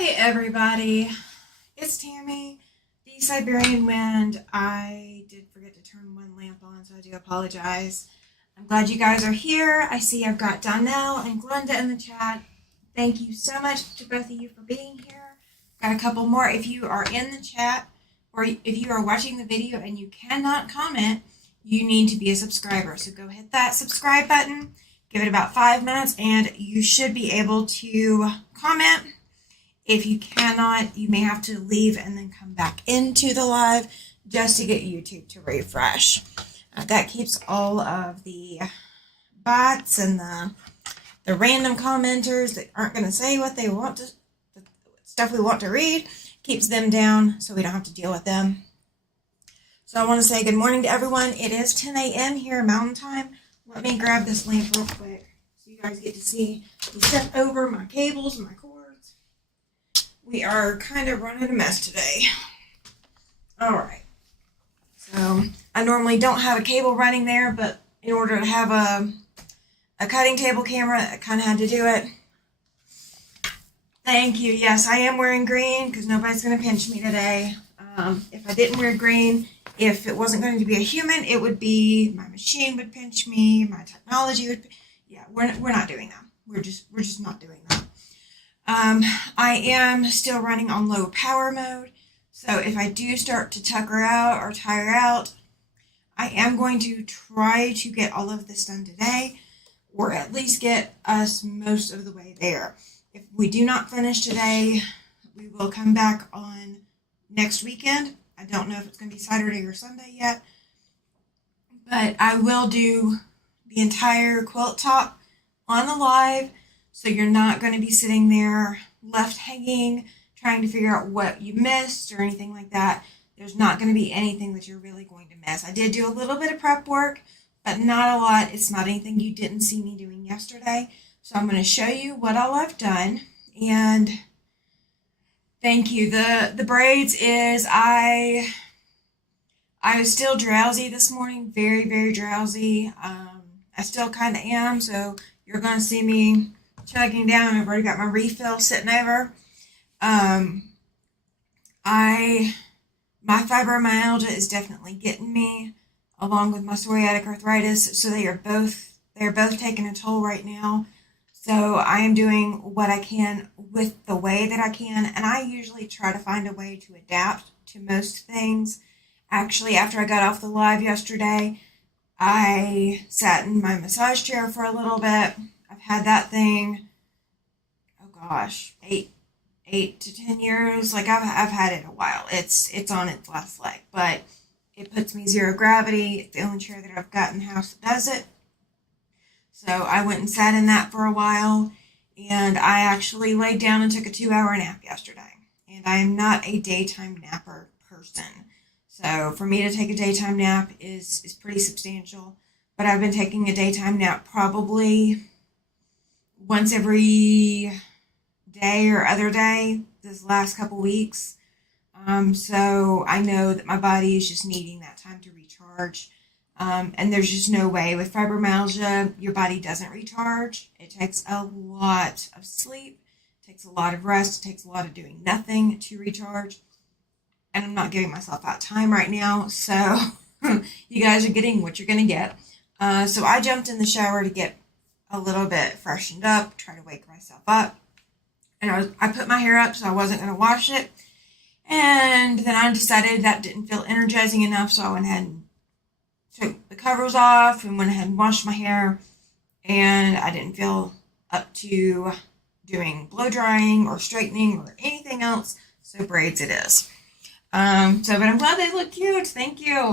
Hey everybody, it's Tammy, the Siberian Wind. I did forget to turn one lamp on, so I do apologize. I'm glad you guys are here. I see I've got Donnell and Glenda in the chat. Thank you so much to both of you for being here. Got a couple more. If you are in the chat or if you are watching the video and you cannot comment, you need to be a subscriber. So go hit that subscribe button, give it about 5 minutes, and you should be able to comment. If you cannot, you may have to leave and then come back into the live just to get YouTube to refresh. That keeps all of the bots and the random commenters that aren't going to say what they want to, the stuff we want to read, keeps them down so we don't have to deal with them. So I want to say good morning to everyone. It is 10 a.m. here Mountain Time. Let me grab this lamp real quick so you guys get to see the step over my cables and my cords. We are kind of running a mess today. All right. So I normally don't have a cable running there, but in order to have a cutting table camera, I kind of had to do it. Thank you. Yes, I am wearing green because nobody's going to pinch me today. If I didn't wear green, if it wasn't going to be a human, it would be my machine would pinch me, my technology would. Yeah, we're not doing that. We're just not doing that. I am still running on low power mode, so if I do start to tucker out or tire out, I am going to try to get all of this done today, or at least get us most of the way there. If we do not finish today, we will come back on next weekend. I don't know if it's going to be Saturday or Sunday yet, but I will do the entire quilt top on the live. So you're not going to be sitting there left hanging, trying to figure out what you missed or anything like that. There's not going to be anything that you're really going to miss. I did do a little bit of prep work, but not a lot. It's not anything you didn't see me doing yesterday. So I'm going to show you what all I've done. And thank you. The braids is I was still drowsy this morning, very, very drowsy. I still kind of am. So you're going to see me chugging down. I've already got my refill sitting over. My fibromyalgia is definitely getting me, along with my psoriatic arthritis. So they are both taking a toll right now. So I am doing what I can with the way that I can, and I usually try to find a way to adapt to most things. Actually, after I got off the live yesterday, I sat in my massage chair for a little bit. I've had that thing, oh gosh, 8 to 10 years. Like I've had it a while. It's on its last leg, but it puts me zero gravity. It's the only chair that I've got in the house that does it. So I went and sat in that for a while, and I actually laid down and took a 2-hour nap yesterday. And I am not a daytime napper person. So for me to take a daytime nap is pretty substantial. But I've been taking a daytime nap probably once every day or other day this last couple weeks. So I know that my body is just needing that time to recharge. And there's just no way with fibromyalgia, your body doesn't recharge. It takes a lot of sleep, it takes a lot of rest, it takes a lot of doing nothing to recharge. And I'm not giving myself that time right now. So you guys are getting what you're going to get. So I jumped in the shower to get a little bit freshened up, try to wake myself up. And I put my hair up so I wasn't going to wash it. And then I decided that didn't feel energizing enough, so I went ahead and took the covers off and went ahead and washed my hair. And I didn't feel up to doing blow drying or straightening or anything else, so braids it is. But I'm glad they look cute. Thank you.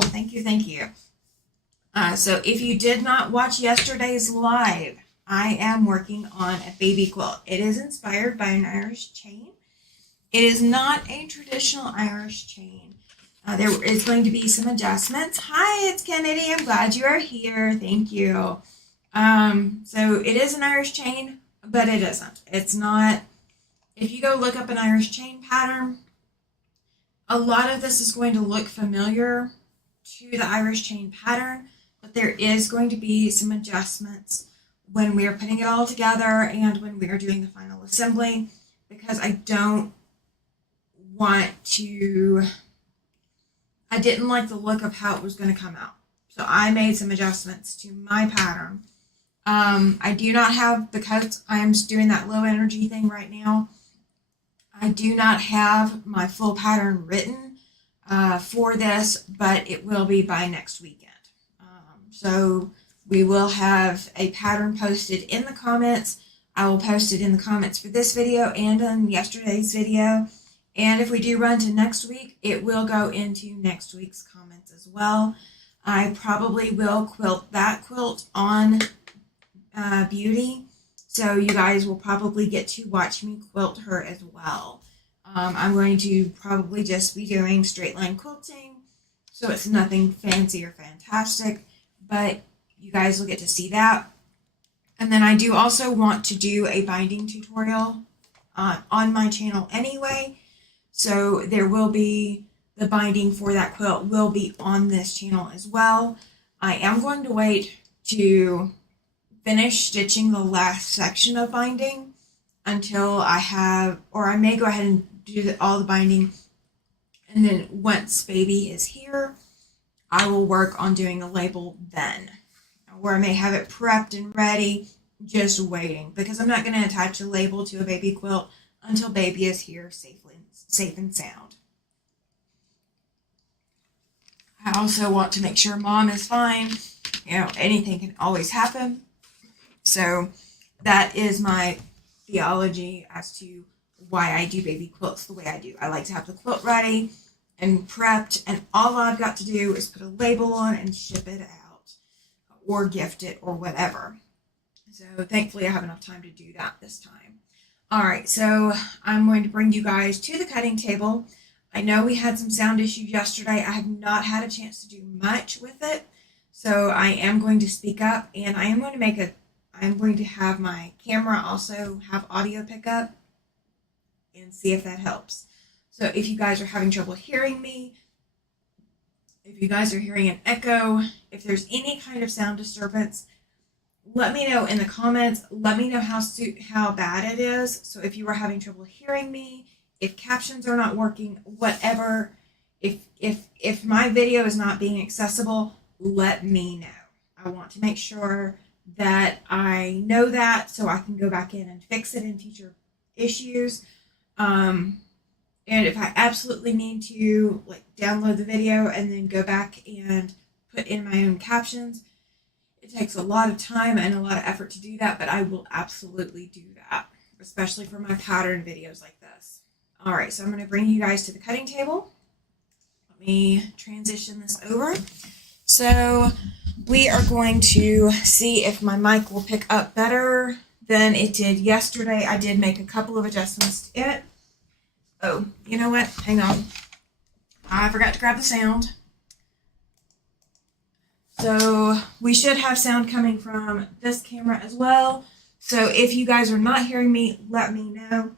So if you did not watch yesterday's live, I am working on a baby quilt. It is inspired by an Irish chain. It is not a traditional Irish chain. There is going to be some adjustments. Hi, it's Kennedy. I'm glad you are here. Thank you. So it is an Irish chain, but it isn't. It's not. If you go look up an Irish chain pattern, a lot of this is going to look familiar to the Irish chain pattern, but there is going to be some adjustments when we are putting it all together and when we are doing the final assembly, because I don't I didn't like the look of how it was going to come out. So I made some adjustments to my pattern. I do not have, because I am doing that low energy thing right now, I do not have my full pattern written for this, but it will be by next weekend. So we will have a pattern posted in the comments. I will post it in the comments for this video and on yesterday's video. And if we do run to next week, it will go into next week's comments as well. I probably will quilt that quilt on Beauty. So you guys will probably get to watch me quilt her as well. I'm going to probably just be doing straight line quilting. So it's nothing fancy or fantastic, but you guys will get to see that. And then I do also want to do a binding tutorial on my channel anyway. So there will be the binding for that quilt will be on this channel as well. I am going to wait to finish stitching the last section of binding until I have, or I may go ahead and do all the binding. And then once baby is here, I will work on doing a label then, where I may have it prepped and ready, just waiting, because I'm not going to attach a label to a baby quilt until baby is here safe and sound. I also want to make sure mom is fine. You know, anything can always happen. So that is my theology as to why I do baby quilts the way I do. I like to have the quilt ready and prepped, and all I've got to do is put a label on and ship it out or gift it or whatever. So thankfully I have enough time to do that this time. All right, so I'm going to bring you guys to the cutting table. I know we had some sound issues yesterday. I have not had a chance to do much with it. So I am going to speak up, and I'm going to have my camera also have audio pickup and see if that helps. So if you guys are having trouble hearing me, if you guys are hearing an echo, if there's any kind of sound disturbance, let me know in the comments. Let me know how bad it is. So if you are having trouble hearing me, if captions are not working, whatever, if my video is not being accessible, let me know. I want to make sure that I know that so I can go back in and fix it in future issues. And if I absolutely need to download the video and then go back and put in my own captions, it takes a lot of time and a lot of effort to do that, but I will absolutely do that, especially for my pattern videos like this. All right, so I'm going to bring you guys to the cutting table. Let me transition this over. So we are going to see if my mic will pick up better than it did yesterday. I did make a couple of adjustments to it. Oh, you know what? Hang on. I forgot to grab the sound. So we should have sound coming from this camera as well. So if you guys are not hearing me, let me know.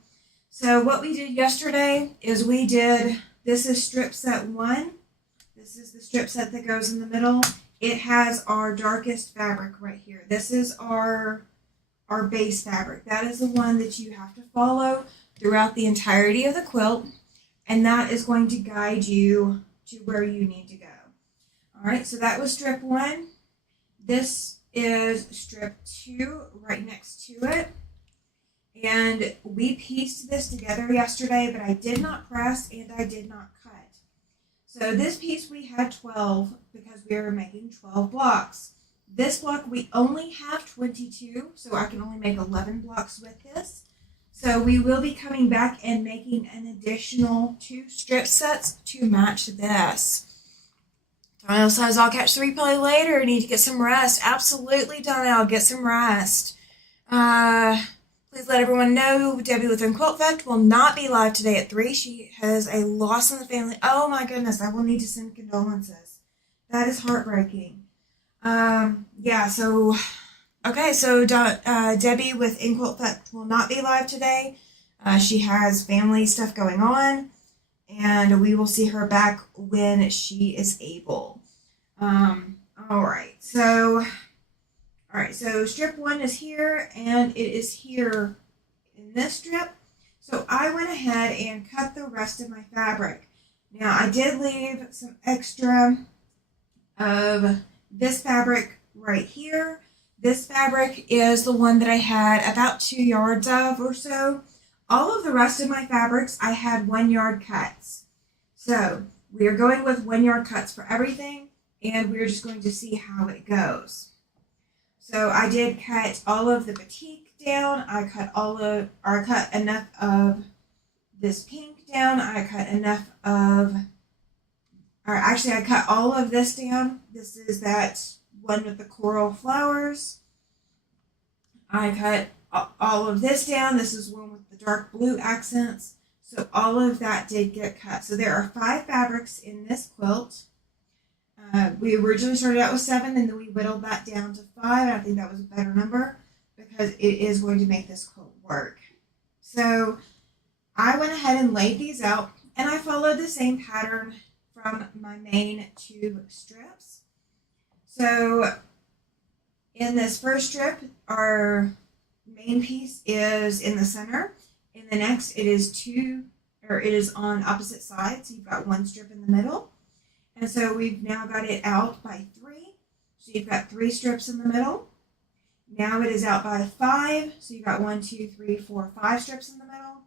So what we did yesterday is this is strip set 1. This is the strip set that goes in the middle. It has our darkest fabric right here. This is our base fabric. That is the one that you have to follow throughout the entirety of the quilt, and that is going to guide you to where you need to go. All right, so that was strip 1. This is strip 2 right next to it. And we pieced this together yesterday, but I did not press and I did not cut. So this piece we had 12 because we were making 12 blocks. This block we only have 22, so I can only make 11 blocks with this. So we will be coming back and making an additional 2 strip sets to match this. Donnell says, I'll catch the replay later. Need to get some rest. Absolutely, Donnell. Get some rest. Please let everyone know Debbie with Quilt Fact will not be live today at 3. She has a loss in the family. Oh my goodness. I will need to send condolences. That is heartbreaking. Yeah, so, okay, so Debbie with Quilt Fact will not be live today. She has family stuff going on, and we will see her back when she is able. All right, so strip 1 is here, and it is here in this strip. So I went ahead and cut the rest of my fabric. Now I did leave some extra of this fabric right here. This fabric is the one that I had about 2 yards of or so. All of the rest of my fabrics, I had 1 yard cuts. So we are going with 1 yard cuts for everything, and we're just going to see how it goes. So I did cut all of the batik down. I cut enough of this pink down. I cut all of this down. This is that one with the coral flowers. I cut all of this down. This is one with the dark blue accents. So all of that did get cut. So there are 5 fabrics in this quilt. We originally started out with 7, and then we whittled that down to 5. I think that was a better number because it is going to make this quilt work. So I went ahead and laid these out, and I followed the same pattern from my main 2 strips. So in this first strip, our main piece is in the center. In the next, it is on opposite sides. So you've got 1 strip in the middle. And so we've now got it out by 3. So you've got 3 strips in the middle. Now it is out by 5. So you've got 1, 2, 3, 4, 5 strips in the middle.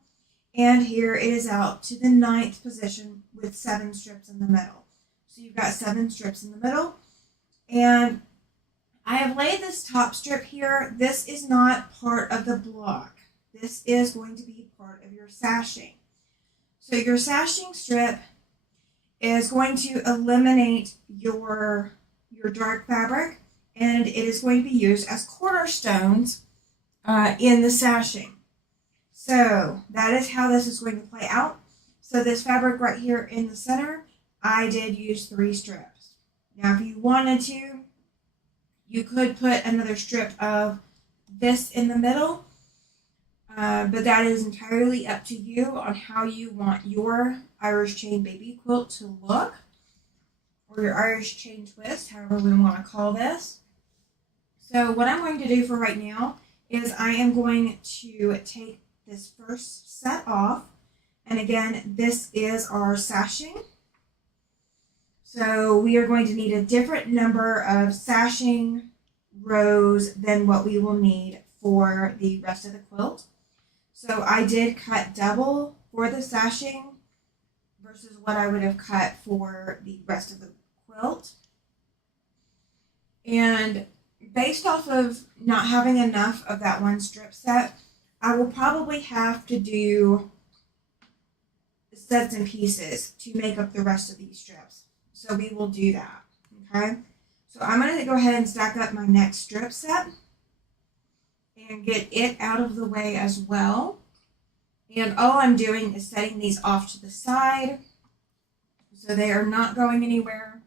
And here it is out to the 9th position with 7 strips in the middle. So you've got 7 strips in the middle. And I have laid this top strip here. This is not part of the block. This is going to be part of your sashing. So your sashing strip is going to eliminate your dark fabric, and it is going to be used as cornerstones in the sashing. So that is how this is going to play out. So this fabric right here in the center, I did use 3 strips. Now if you wanted to, you could put another strip of this in the middle, but that is entirely up to you on how you want your Irish chain baby quilt to look, or your Irish chain twist, however we want to call this. So what I'm going to do for right now is I am going to take this first set off, and again, this is our sashing. So we are going to need a different number of sashing rows than what we will need for the rest of the quilt. So I did cut double for the sashing versus what I would have cut for the rest of the quilt. And based off of not having enough of that 1 strip set, I will probably have to do sets and pieces to make up the rest of these strips. So we will do that, okay? So I'm going to go ahead and stack up my next strip set and get it out of the way as well. And all I'm doing is setting these off to the side so they are not going anywhere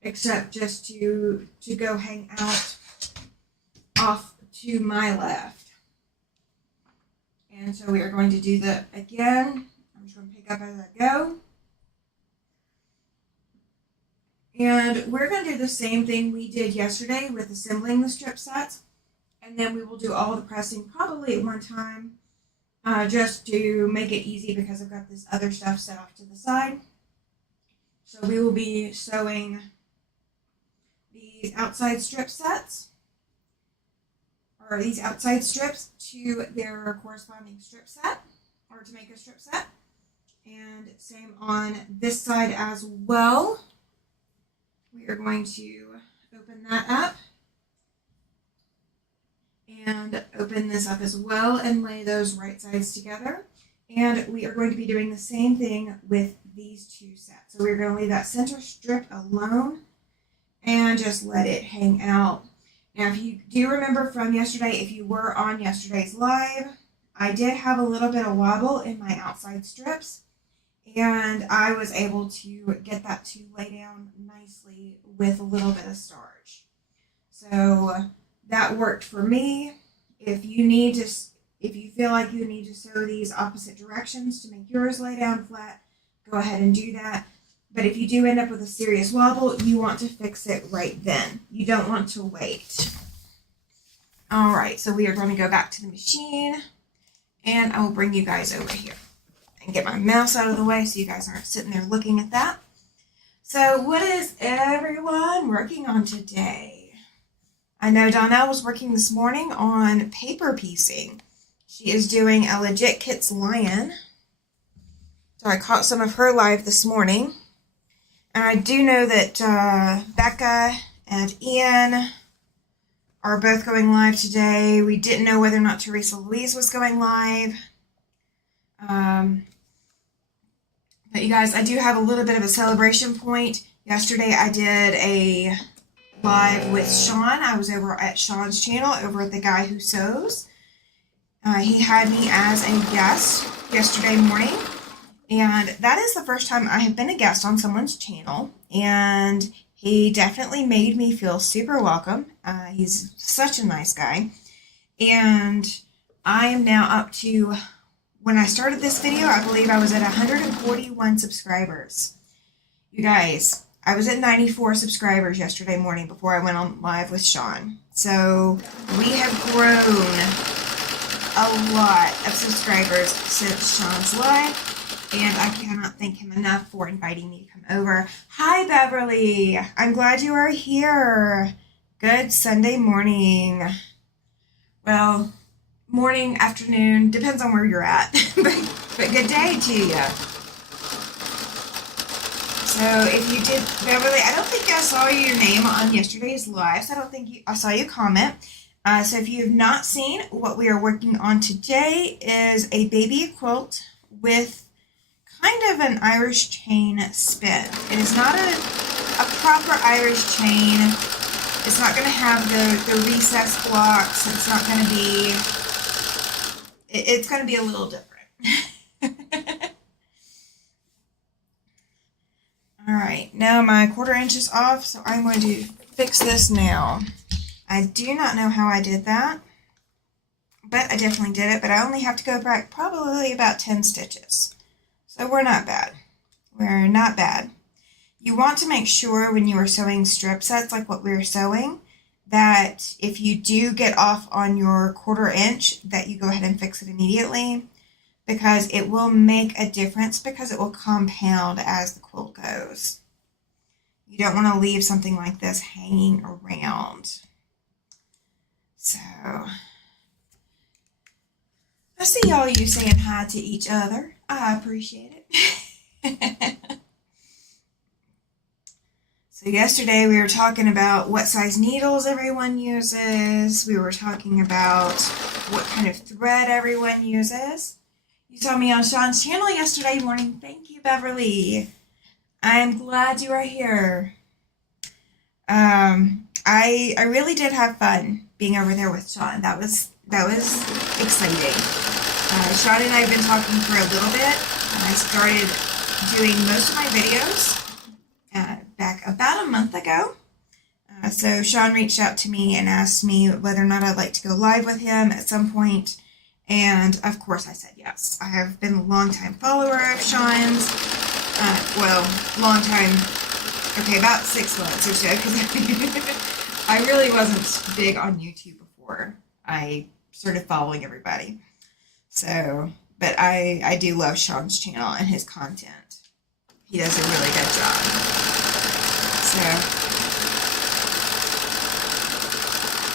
except just to go hang out off to my left. And so we are going to do that again. I'm just going to pick up as I go. And we're going to do the same thing we did yesterday with assembling the strip sets. And then we will do all the pressing probably at one time, just to make it easy because I've got this other stuff set off to the side. So we will be sewing these outside strip sets, or these outside strips, to their corresponding strip set, or to make a strip set. And same on this side as well. We are going to open that up and open this up as well and lay those right sides together. And we are going to be doing the same thing with these 2 sets. So we're going to leave that center strip alone and just let it hang out. Now, if you do remember from yesterday, if you were on yesterday's live, I did have a little bit of wobble in my outside strips, and I was able to get that to lay down nicely with a little bit of starch. So that worked for me. If you feel like you need to sew these opposite directions to make yours lay down flat, go ahead and do that. But if you do end up with a serious wobble, you want to fix it right then. You don't want to wait. All right, so we are going to go back to the machine And I will bring you guys over here and get my mouse out of the way so you guys aren't sitting there looking at that. So what is everyone working on today? I know Donnell was working this morning on paper piecing. She is doing a Legit Kits Lion. So I caught some of her live this morning. And I do know that Becca and Ian are both going live today. We didn't know whether or not Teresa Louise was going live. But you guys, I do have a little bit of a celebration point. Yesterday I did a live with Sean. I was over at Sean's channel, over at The Guy Who Sews. He had me as a guest yesterday morning. And that is the first time I have been a guest on someone's channel. And he definitely made me feel super welcome. He's such a nice guy. And I am now up to, when I started this video, I believe I was at 141 subscribers. You guys, I was at 94 subscribers yesterday morning before I went on live with Sean. So we have grown a lot of subscribers since Sean's live. And I cannot thank him enough for inviting me to come over. Hi, Beverly. I'm glad you are here. Good Sunday morning. Well, morning, afternoon, depends on where you're at. but good day to you. So if you did, Beverly, I don't think I saw your name on yesterday's live. So I don't think I saw you comment. So if you have not seen, what we are working on today is a baby quilt with kind of an Irish chain spin. It is not a proper Irish chain. It's not going to have the recessed blocks. It's not going to be, it's going to be a little different. All right, now my 1/4 inch is off, so I'm going to fix this now. I do not know how I did that, but I definitely did it, but I only have to go back probably about 10 stitches. So we're not bad. We're not bad. You want to make sure when you are sewing strip sets like what we're sewing, that if you do get off on your 1/4 inch, that you go ahead and fix it immediately, because it will make a difference, because it will compound as the quilt goes. You don't want to leave something like this hanging around. So I see all you saying hi to each other. I appreciate it. So yesterday we were talking about what size needles everyone uses. We were talking about what kind of thread everyone uses. You saw me on Sean's channel yesterday morning. Thank you, Beverly. I'm glad you are here. I really did have fun being over there with Sean. That was exciting. Sean and I have been talking for a little bit. I started doing most of my videos back about a month ago. So Sean reached out to me and asked me whether or not I'd like to go live with him at some point. And of course I said yes. I have been a long-time follower of Sean's. Long time. Okay, about 6 months or so. Because I really wasn't big on YouTube before I started following everybody. So, but I do love Sean's channel and his content. He does a really good job.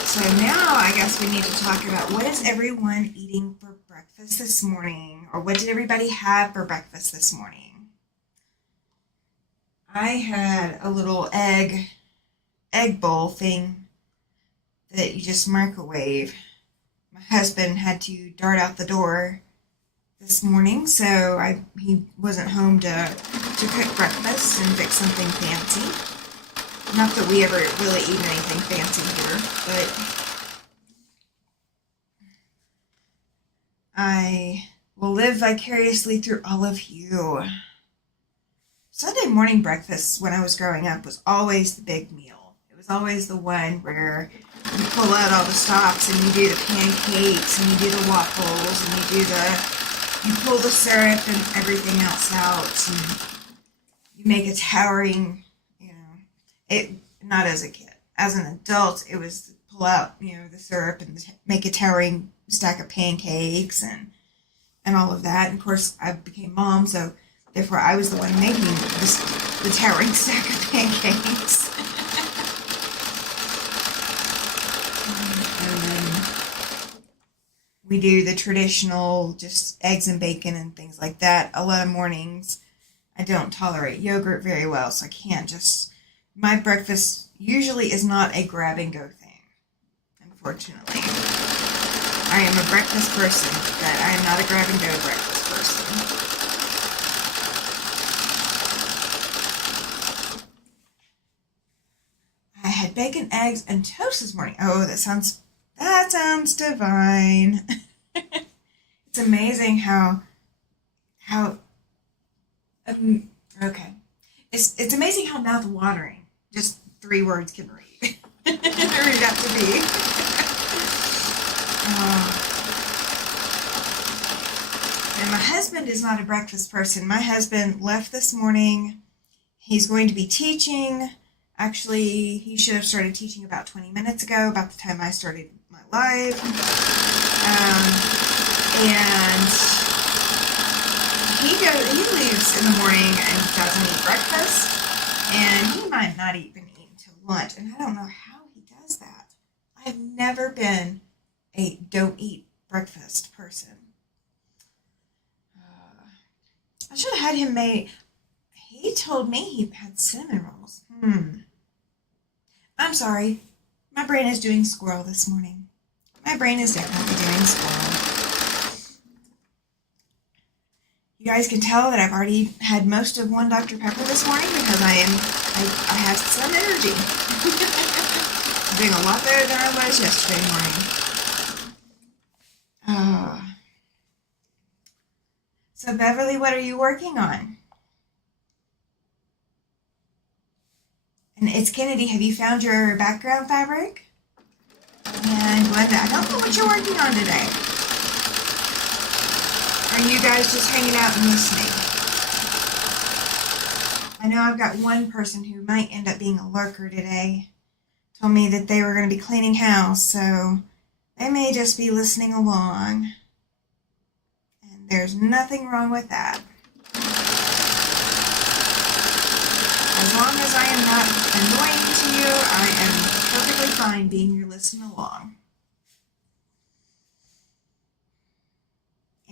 So now I guess we need to talk about what is everyone eating for breakfast this morning, or what did everybody have for breakfast this morning? I had a little egg bowl thing that you just microwave. My husband had to dart out the door this morning, so he wasn't home to cook breakfast and fix something fancy. Not that we ever really eat anything fancy here, but I will live vicariously through all of you. Sunday morning breakfast when I was growing up was always the big meal. It was always the one where you pull out all the stops and you do the pancakes and you do the waffles and you pull the syrup and everything else out and you make a towering, not as a kid. As an adult, it was pull out, the syrup and make a towering stack of pancakes and and all of that. And of course, I became mom, so therefore I was the one making the towering stack of pancakes. And then we do the traditional, just eggs and bacon and things like that. A lot of mornings, I don't tolerate yogurt very well, so I can't just. My breakfast usually is not a grab and go thing, unfortunately. I am a breakfast person, but I am not a grab and go breakfast person. I had bacon, eggs, and toast this morning. Oh, that sounds divine. It's amazing how okay. It's amazing how mouth watering just 3 words can read. Read out to be. And my husband is not a breakfast person. My husband left this morning. He's going to be teaching. Actually, he should have started teaching about 20 minutes ago, about the time I started my live. And he leaves in the morning and doesn't eat breakfast. And he might not even eat until lunch. And I don't know how he does that. I've never been a don't eat breakfast person. I should have had him made. He told me he had cinnamon rolls. I'm sorry. My brain is doing squirrel this morning. My brain is definitely doing squirrel. You guys can tell that I've already had most of one Dr. Pepper this morning because I have some energy. I'm doing a lot better than I was yesterday morning. So Beverly, what are you working on? And it's Kennedy. Have you found your background fabric? And Glenda, I don't know what you're working on today. Are you guys just hanging out and listening? I know I've got one person who might end up being a lurker today. Told me that they were going to be cleaning house, so they may just be listening along. And there's nothing wrong with that. As long as I am not annoying to you, I am perfectly fine being your listen along.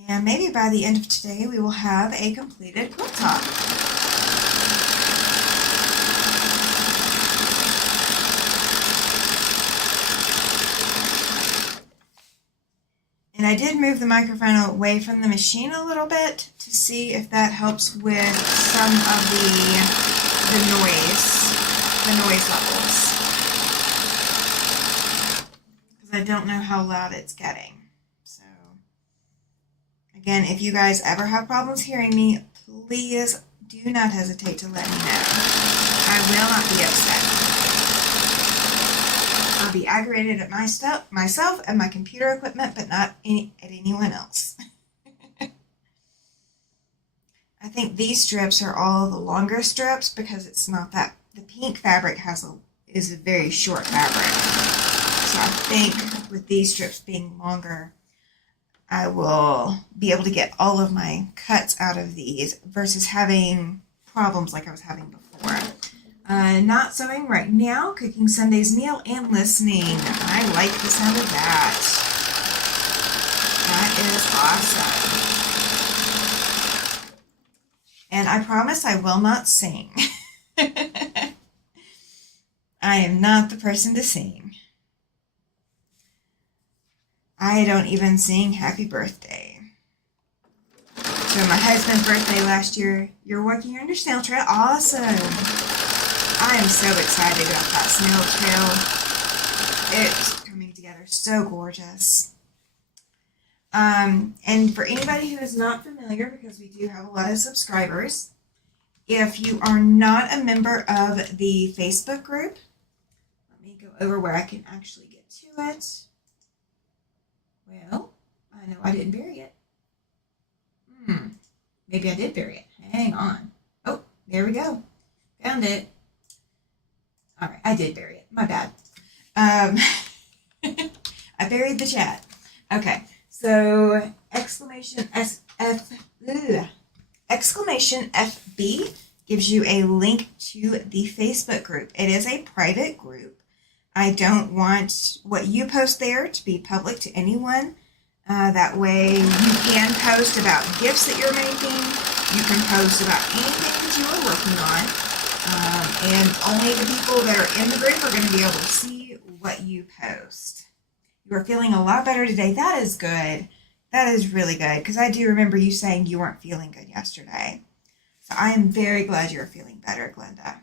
And maybe by the end of today, we will have a completed quilt top. And I did move the microphone away from the machine a little bit to see if that helps with some of the noise levels. Because I don't know how loud it's getting. So, again, if you guys ever have problems hearing me, please do not hesitate to let me know. I will not be upset. I'll be aggravated at myself and my computer equipment, but not at anyone else. I think these strips are all the longer strips because it's not that the pink fabric is a very short fabric. So I think with these strips being longer, I will be able to get all of my cuts out of these versus having problems like I was having before. Not sewing right now, cooking Sunday's meal, and listening. I like the sound of that. That is awesome. And I promise I will not sing. I am not the person to sing. I don't even sing happy birthday. So my husband's birthday last year, you're working on your snail trail. Awesome. I am so excited about that snail trail. It's coming together so gorgeous. And for anybody who is not familiar, because we do have a lot of subscribers, if you are not a member of the Facebook group, let me go over where I can actually get to it. Well, I know I didn't bury it. Maybe I did bury it. Hang on. Oh, there we go. Found it. All right, I did bury it. My bad. I buried the chat. Okay. So, exclamation exclamation FB gives you a link to the Facebook group. It is a private group. I don't want what you post there to be public to anyone. That way you can post about gifts that you're making. You can post about anything that you are working on. And only the people that are in the group are going to be able to see what you post. You are feeling a lot better today. That is good. That is really good, because I do remember you saying you weren't feeling good yesterday. So I am very glad you're feeling better, Glenda.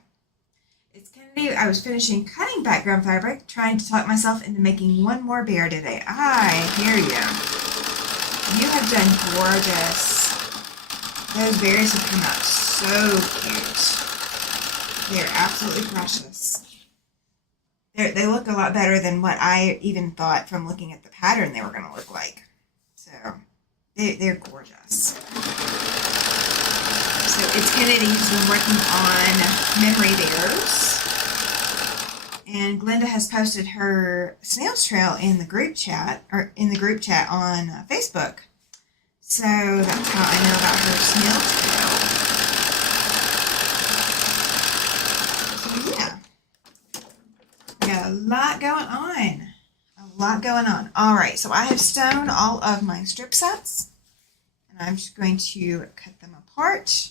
It's Kennedy. I was finishing cutting background fabric, trying to talk myself into making one more bear today. I hear you. You have done gorgeous. Those berries have come out so cute. They're absolutely precious. They look a lot better than what I even thought from looking at the pattern they were going to look like. So they're gorgeous. So it's Kennedy who's been working on memory bears. And Glenda has posted her snail's trail in the group chat, on Facebook. So that's how I know about her snail's trail. So yeah, we got a lot going on. All right, so I have sewn all of my strip sets, and I'm just going to cut them apart.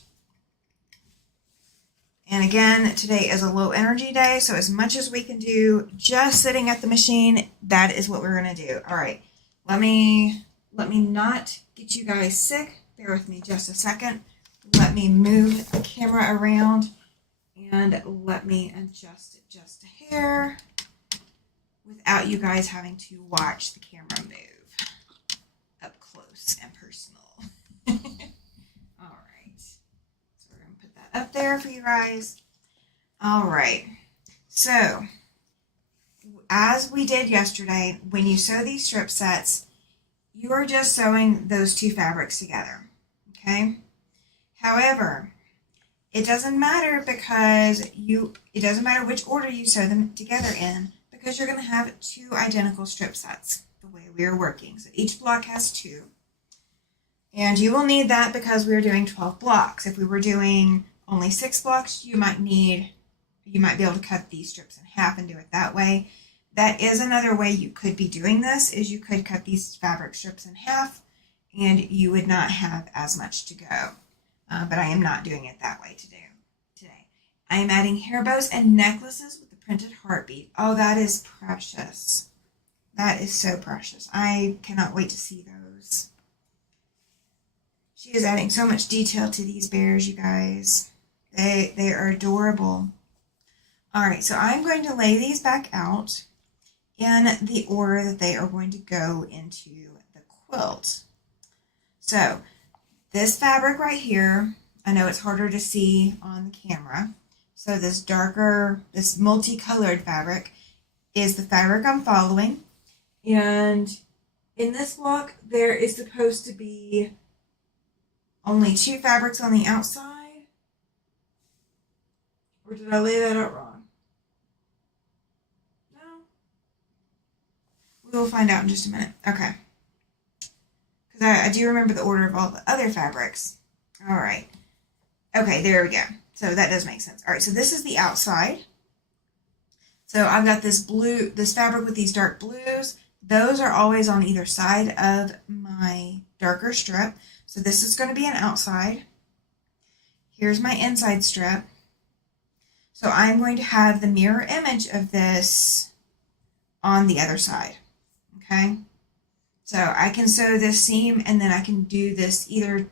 And again, today is a low energy day, so as much as we can do just sitting at the machine, that is what we're going to do. All right, let me not get you guys sick. Bear with me just a second. Let me move the camera around, and let me adjust it just a hair without you guys having to watch the camera move up close and personal. All right. So we're going to put that up there for you guys. All right. So as we did yesterday, when you sew these strip sets, you are just sewing those two fabrics together. Okay. However, it doesn't matter it doesn't matter which order you sew them together in, because you're going to have two identical strip sets the way we are working. So each block has two. And you will need that because we're doing 12 blocks. If we were doing only 6 blocks, you might be able to cut these strips in half and do it that way. That is another way you could be doing this, is you could cut these fabric strips in half and you would not have as much to go. But I am not doing it that way today. I am adding hair bows and necklaces with the printed heartbeat. Oh, that is precious. That is so precious. I cannot wait to see those. She is adding so much detail to these bears, you guys. They are adorable. All right, so I'm going to lay these back out in the order that they are going to go into the quilt. So this fabric right here, I know it's harder to see on the camera. So this darker, this multicolored fabric is the fabric I'm following. And in this block, there is supposed to be only 2 fabrics on the outside. Or did I lay that out wrong? No? We will find out in just a minute. Okay. Because I do remember the order of all the other fabrics. All right. Okay, there we go. So that does make sense. All right, so this is the outside. So I've got this fabric with these dark blues. Those are always on either side of my darker strip. So this is going to be an outside. Here's my inside strip. So I'm going to have the mirror image of this on the other side. Okay? So I can sew this seam and then I can do this either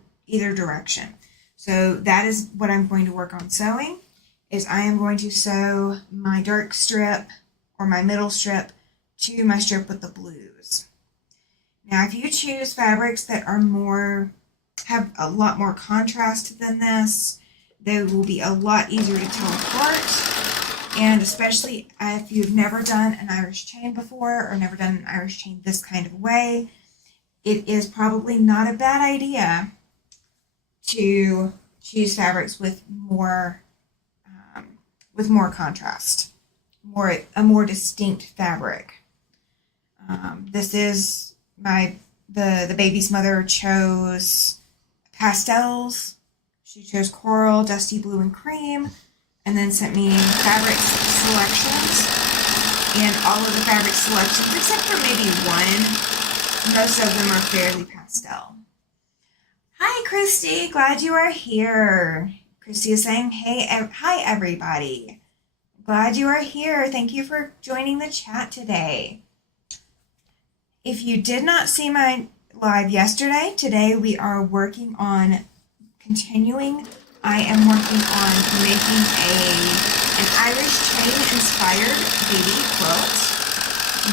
direction. So that is what I'm going to work on sewing, is I am going to sew my dark strip or my middle strip to my strip with the blues. Now, if you choose fabrics that are have a lot more contrast than this, they will be a lot easier to tell apart. And especially if you've never done an Irish chain before or never done an Irish chain this kind of way, it is probably not a bad idea to choose fabrics with more contrast, a more distinct fabric. This is the baby's mother chose pastels. She chose coral, dusty blue, and cream, and then sent me fabric selections. And all of the fabric selections, except for maybe one, most of them are fairly pastel. Hi, Christy. Glad you are here. Christy is saying, hey, hi, everybody. Glad you are here. Thank you for joining the chat today. If you did not see my live yesterday, today we are working on continuing. I am working on making an Irish chain inspired baby quilt.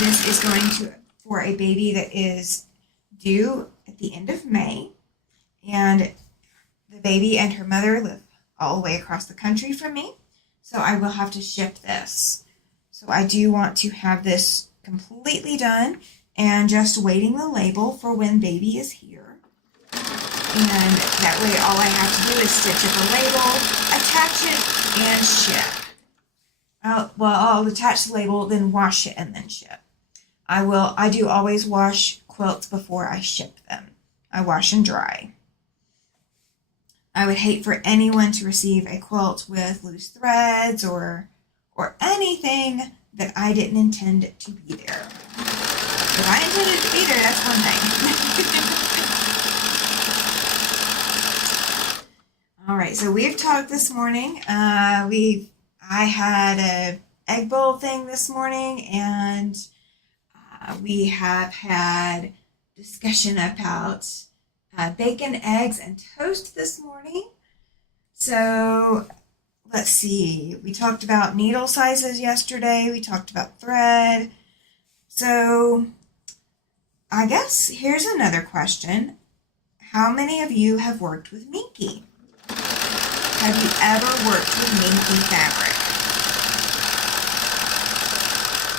This is going to for a baby that is due at the end of May, and the baby and her mother live all the way across the country from me, so I will have to ship this. So I do want to have this completely done and just waiting the label for when baby is here. And that way all I have to do is stitch up a label, attach it, and ship. I'll attach the label, then wash it, and then ship. I do always wash quilts before I ship them. I wash and dry. I would hate for anyone to receive a quilt with loose threads or anything that I didn't intend to be there. If I intended to be there, that's one thing. All right, so we've talked this morning. I had a egg bowl thing this morning, and we have had discussion about bacon, eggs, and toast this morning. So let's see. We talked about needle sizes yesterday. We talked about thread. So I guess here's another question. How many of you have worked with Minky? Have you ever worked with Minky fabric?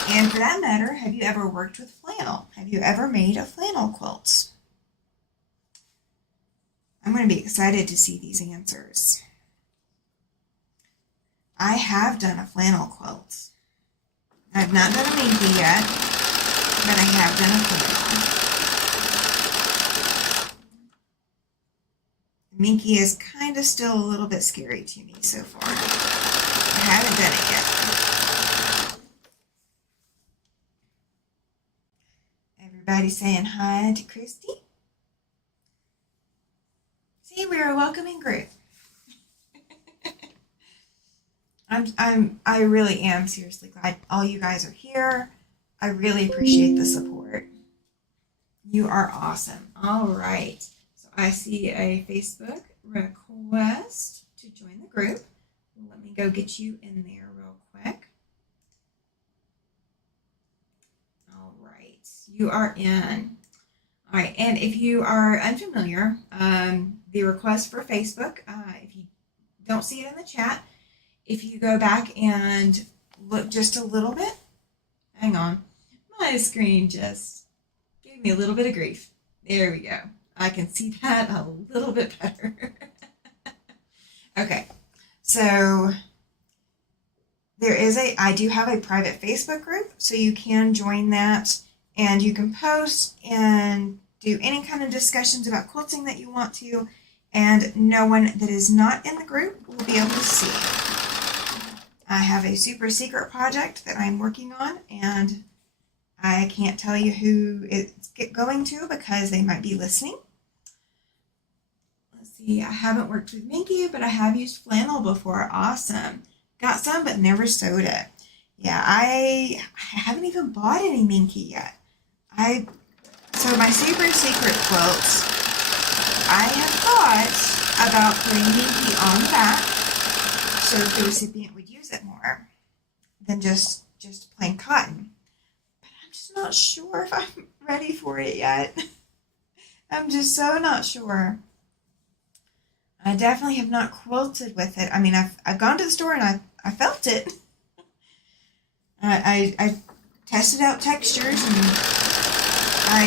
And for that matter, have you ever worked with flannel? Have you ever made a flannel quilt? I'm going to be excited to see these answers. I have done a flannel quilt. I've not done a Minky yet, but I have done a flannel. Minky is kind of still a little bit scary to me so far. I haven't done it yet. Everybody saying hi to Christy. See, we're a welcoming group. I really am seriously glad all you guys are here. I really appreciate the support. You are awesome. All right. So I see a Facebook request to join the group. Let me go get you in there real quick. All right. You are in. All right. And if you are unfamiliar, the request for Facebook, if you don't see it in the chat, if you go back and look just a little bit, hang on, my screen just gave me a little bit of grief. There we go. I can see that a little bit better. Okay, so I do have a private Facebook group, so you can join that and you can post and do any kind of discussions about quilting that you want to, and no one that is not in the group will be able to see. I have a super secret project that I'm working on, and I can't tell you who it's going to because they might be listening. Let's see, I haven't worked with Minky, but I have used flannel before. Awesome. Got some, but never sewed it. Yeah, I haven't even bought any Minky yet. So my super secret quilts, I have thought about putting Minky on the back so the recipient would use it more than just plain cotton. But I'm just not sure if I'm ready for it yet. I'm just so not sure. I definitely have not quilted with it. I mean, I've gone to the store and I felt it. I tested out textures, and I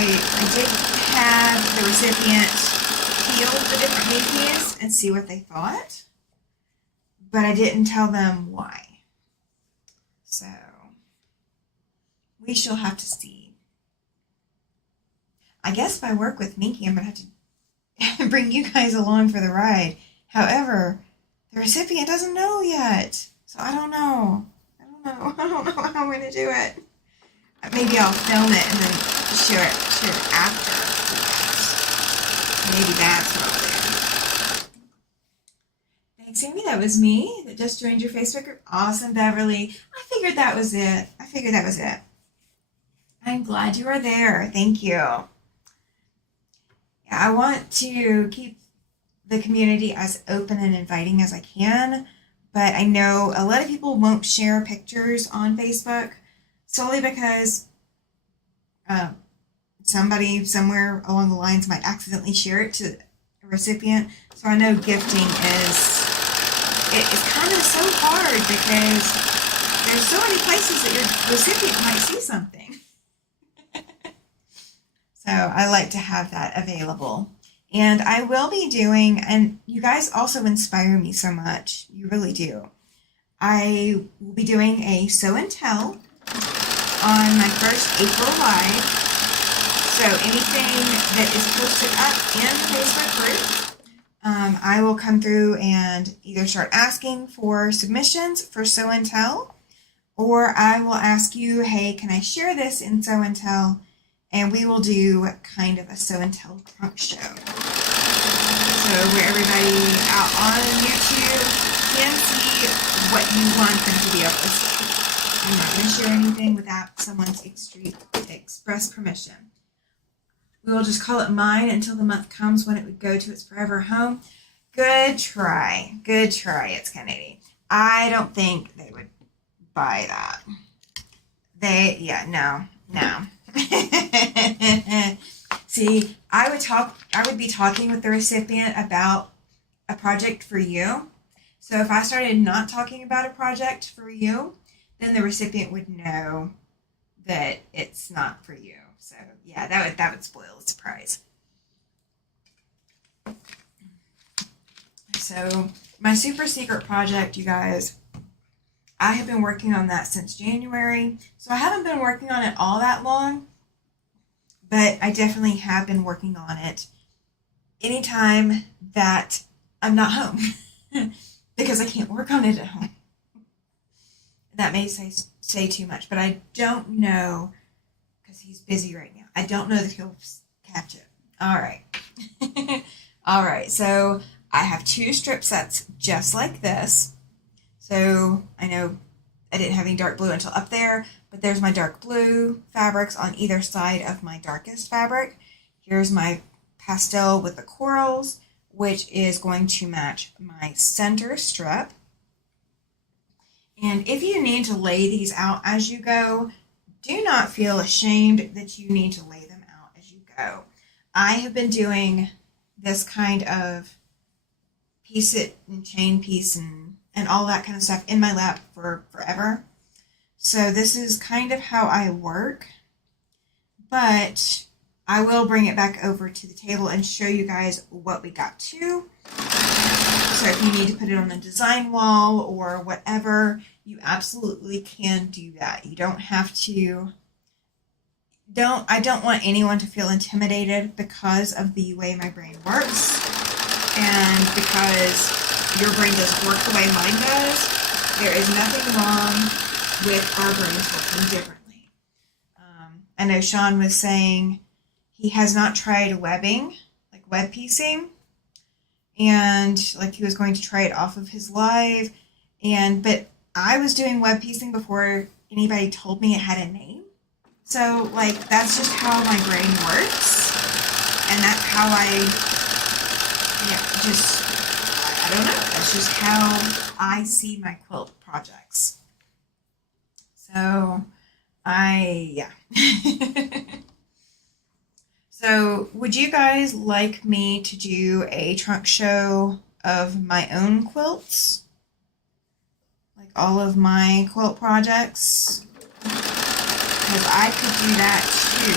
did have the recipient feel the different Minkies and see what they thought, but I didn't tell them why. So we shall have to see. I guess if I work with Minky, I'm gonna have to and bring you guys along for the ride. However, the recipient doesn't know yet. So I don't know. I don't know how I'm going to do it. Maybe I'll film it and then share it after. Maybe that's what I'll do. Thanks, Amy. That was me that just joined your Facebook group. Awesome, Beverly. I figured that was it. I'm glad you are there. Thank you. Yeah, I want to keep the community as open and inviting as I can, but I know a lot of people won't share pictures on Facebook solely because somebody somewhere along the lines might accidentally share it to a recipient. So I know gifting is kind of so hard because there's so many places that your recipient might see something. So I like to have that available. And I will be doing, and you guys also inspire me so much. You really do. I will be doing a show and tell on my first April Live. So anything that is posted up in the Facebook group, I will come through and either start asking for submissions for show and tell, or I will ask you, hey, can I share this in show and tell? And we will do kind of a show and tell trunk show. So where everybody out on YouTube can see what you want them to be able to see. I'm not going to share anything without someone's express permission. We will just call it mine until the month comes when it would go to its forever home. Good try. It's Kennedy. I don't think they would buy that. No. See, I would be talking with the recipient about a project for you. So if I started not talking about a project for you, then the recipient would know that it's not for you. So yeah, that would spoil the surprise. So my super secret project, you guys, I have been working on that since January. So I haven't been working on it all that long, but I definitely have been working on it anytime that I'm not home because I can't work on it at home. That may say too much, but I don't know because he's busy right now. I don't know that he'll catch it. All right. All right. So I have 2 strip sets just like this. So I know I didn't have any dark blue until up there, but there's my dark blue fabrics on either side of my darkest fabric. Here's my pastel with the corals, which is going to match my center strip. And if you need to lay these out as you go, do not feel ashamed that you need to lay them out as you go. I have been doing this kind of piece it and chain piece and all that kind of stuff in my lap for forever. So this is kind of how I work, but I will bring it back over to the table and show you guys what we got to. So if you need to put it on a design wall or whatever, you absolutely can do that. You don't have to. I don't want anyone to feel intimidated because of the way my brain works and because your brain doesn't work the way mine does. There is nothing wrong with our brains working differently. I know Sean was saying he has not tried webbing, like web piecing, and like he was going to try it off of his live, but I was doing web piecing before anybody told me it had a name. So like that's just how my brain works, and that's how I don't know. That's just how I see my quilt projects. So So would you guys like me to do a trunk show of my own quilts? Like all of my quilt projects? Because I could do that too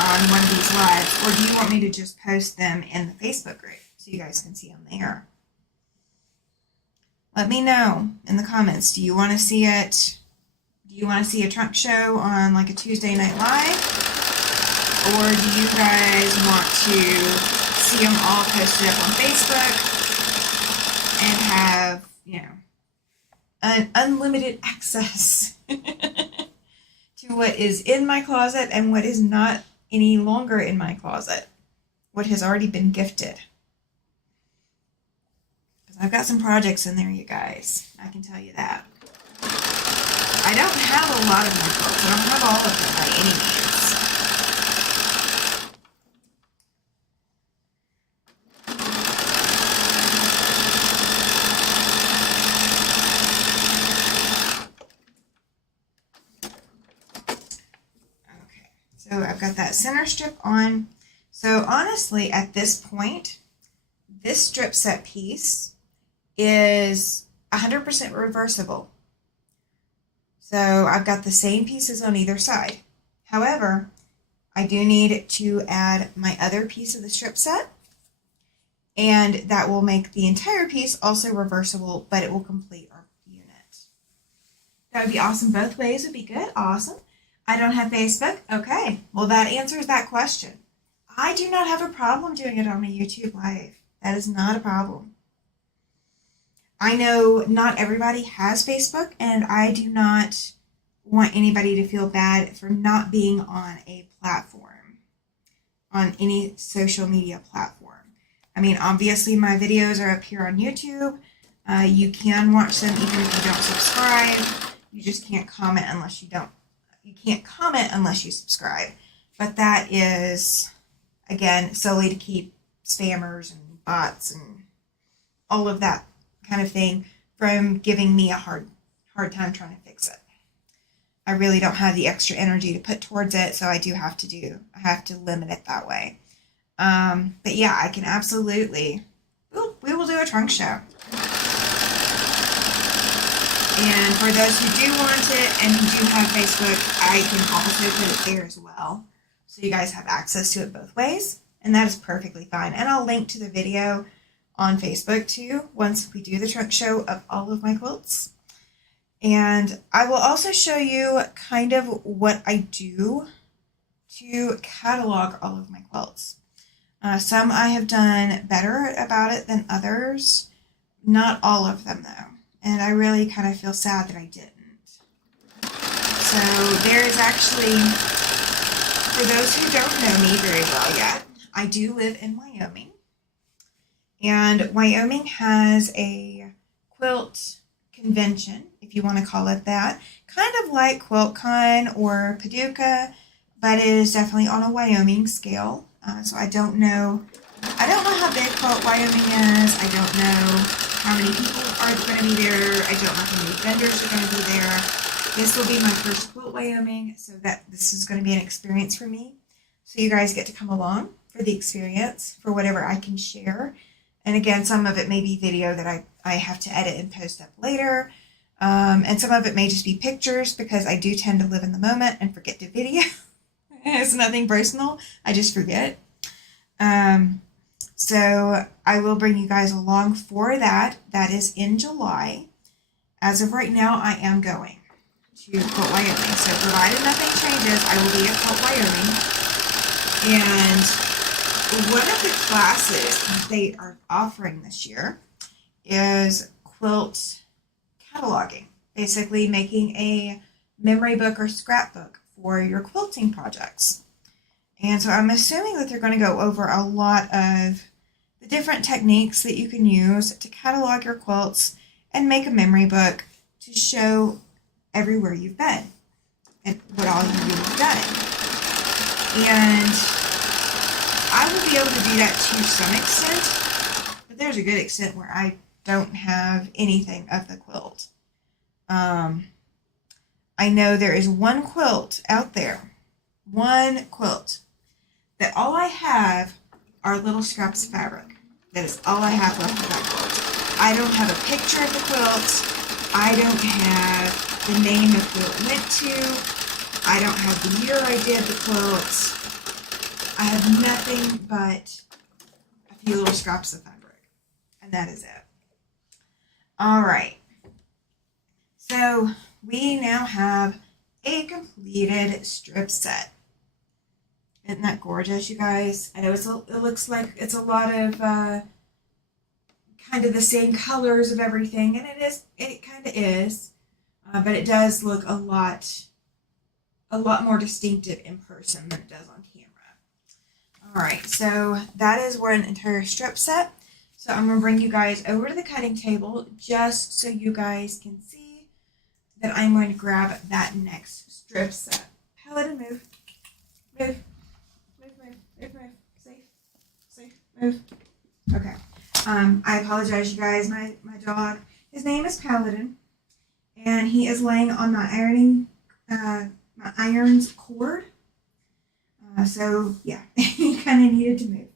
on one of these lives. Or do you want me to just post them in the Facebook group so you guys can see them there? Let me know in the comments. Do you want to see it? Do you want to see a trunk show on like a Tuesday Night Live? or do you guys want to see them all posted up on Facebook and have, you know, an unlimited access to what is in my closet and what is not any longer in my closet, what has already been gifted? Because I've got some projects in there, you guys. I can tell you that. I don't have a lot of my quilts. I don't have all of them by any means. So I've got that center strip on. So honestly, at this point, this strip set piece is 100% reversible. So I've got the same pieces on either side. However, I do need to add my other piece of the strip set, and that will make the entire piece also reversible, but it will complete our unit. That would be awesome. Both ways would be good. Awesome. I don't have Facebook. Okay, well that answers that question. I do not have a problem doing it on my YouTube Live. That is not a problem. I know not everybody has Facebook, and I do not want anybody to feel bad for not being on a platform, on any social media platform. I mean, obviously my videos are up here on YouTube. You can watch them even if you don't subscribe. You just can't comment unless you don't. You can't comment unless you subscribe. But that is, again, solely to keep spammers and bots and all of that kind of thing from giving me a hard time trying to fix it. I really don't have the extra energy to put towards it, so I have to limit it that way. But yeah, I can absolutely, we will do a trunk show. And for those who do want it and who do have Facebook, I can also put it there as well. So you guys have access to it both ways. And that is perfectly fine. And I'll link to the video on Facebook too, once we do the trunk show of all of my quilts. And I will also show you kind of what I do to catalog all of my quilts. Some I have done better about it than others. Not all of them though. And I really kind of feel sad that I didn't. So there is actually, for those who don't know me very well yet, I do live in Wyoming. And Wyoming has a quilt convention, if you want to call it that. Kind of like QuiltCon or Paducah, but it is definitely on a Wyoming scale. So I don't know how big Quilt Wyoming is. I don't know how many people are going to be there. I don't know how many vendors are going to be there. This will be my first Quilt Wyoming, so that this is going to be an experience for me. So you guys get to come along for the experience, for whatever I can share. And again, some of it may be video that I have to edit and post up later. And some of it may just be pictures, because I do tend to live in the moment and forget to video. It's nothing personal. I just forget. So I will bring you guys along for that. That is in July. As of right now, I am going to Quilt Wyoming. So provided nothing changes, I will be at Quilt Wyoming. And one of the classes that they are offering this year is quilt cataloging. Basically making a memory book or scrapbook for your quilting projects. And so I'm assuming that they're going to go over a lot of the different techniques that you can use to catalog your quilts and make a memory book to show everywhere you've been and what all you've done. And I will be able to do that to some extent, but there's a good extent where I don't have anything of the quilt. I know there is one quilt out there, one quilt, that all I have are little scraps of fabric. That is all I have left of that quilt. I don't have a picture of the quilt. I don't have the name the quilt went to. I don't have the year I did the quilt. I have nothing but a few little scraps of fabric. And that is it. All right. So we now have a completed strip set. Isn't that gorgeous, you guys? I know it looks like it's a lot of kind of the same colors of everything, and it kind of is, but it does look a lot more distinctive in person than it does on camera. All right, so that is one entire strip set. So I'm gonna bring you guys over to the cutting table just so you guys can see that I'm going to grab that next strip set. Paladin, move. Move. Move, move, move, move. Safe. Safe. Move. Okay. I apologize, you guys. My dog, his name is Paladin, and he is laying on my irons cord. So yeah, he kind of needed to move.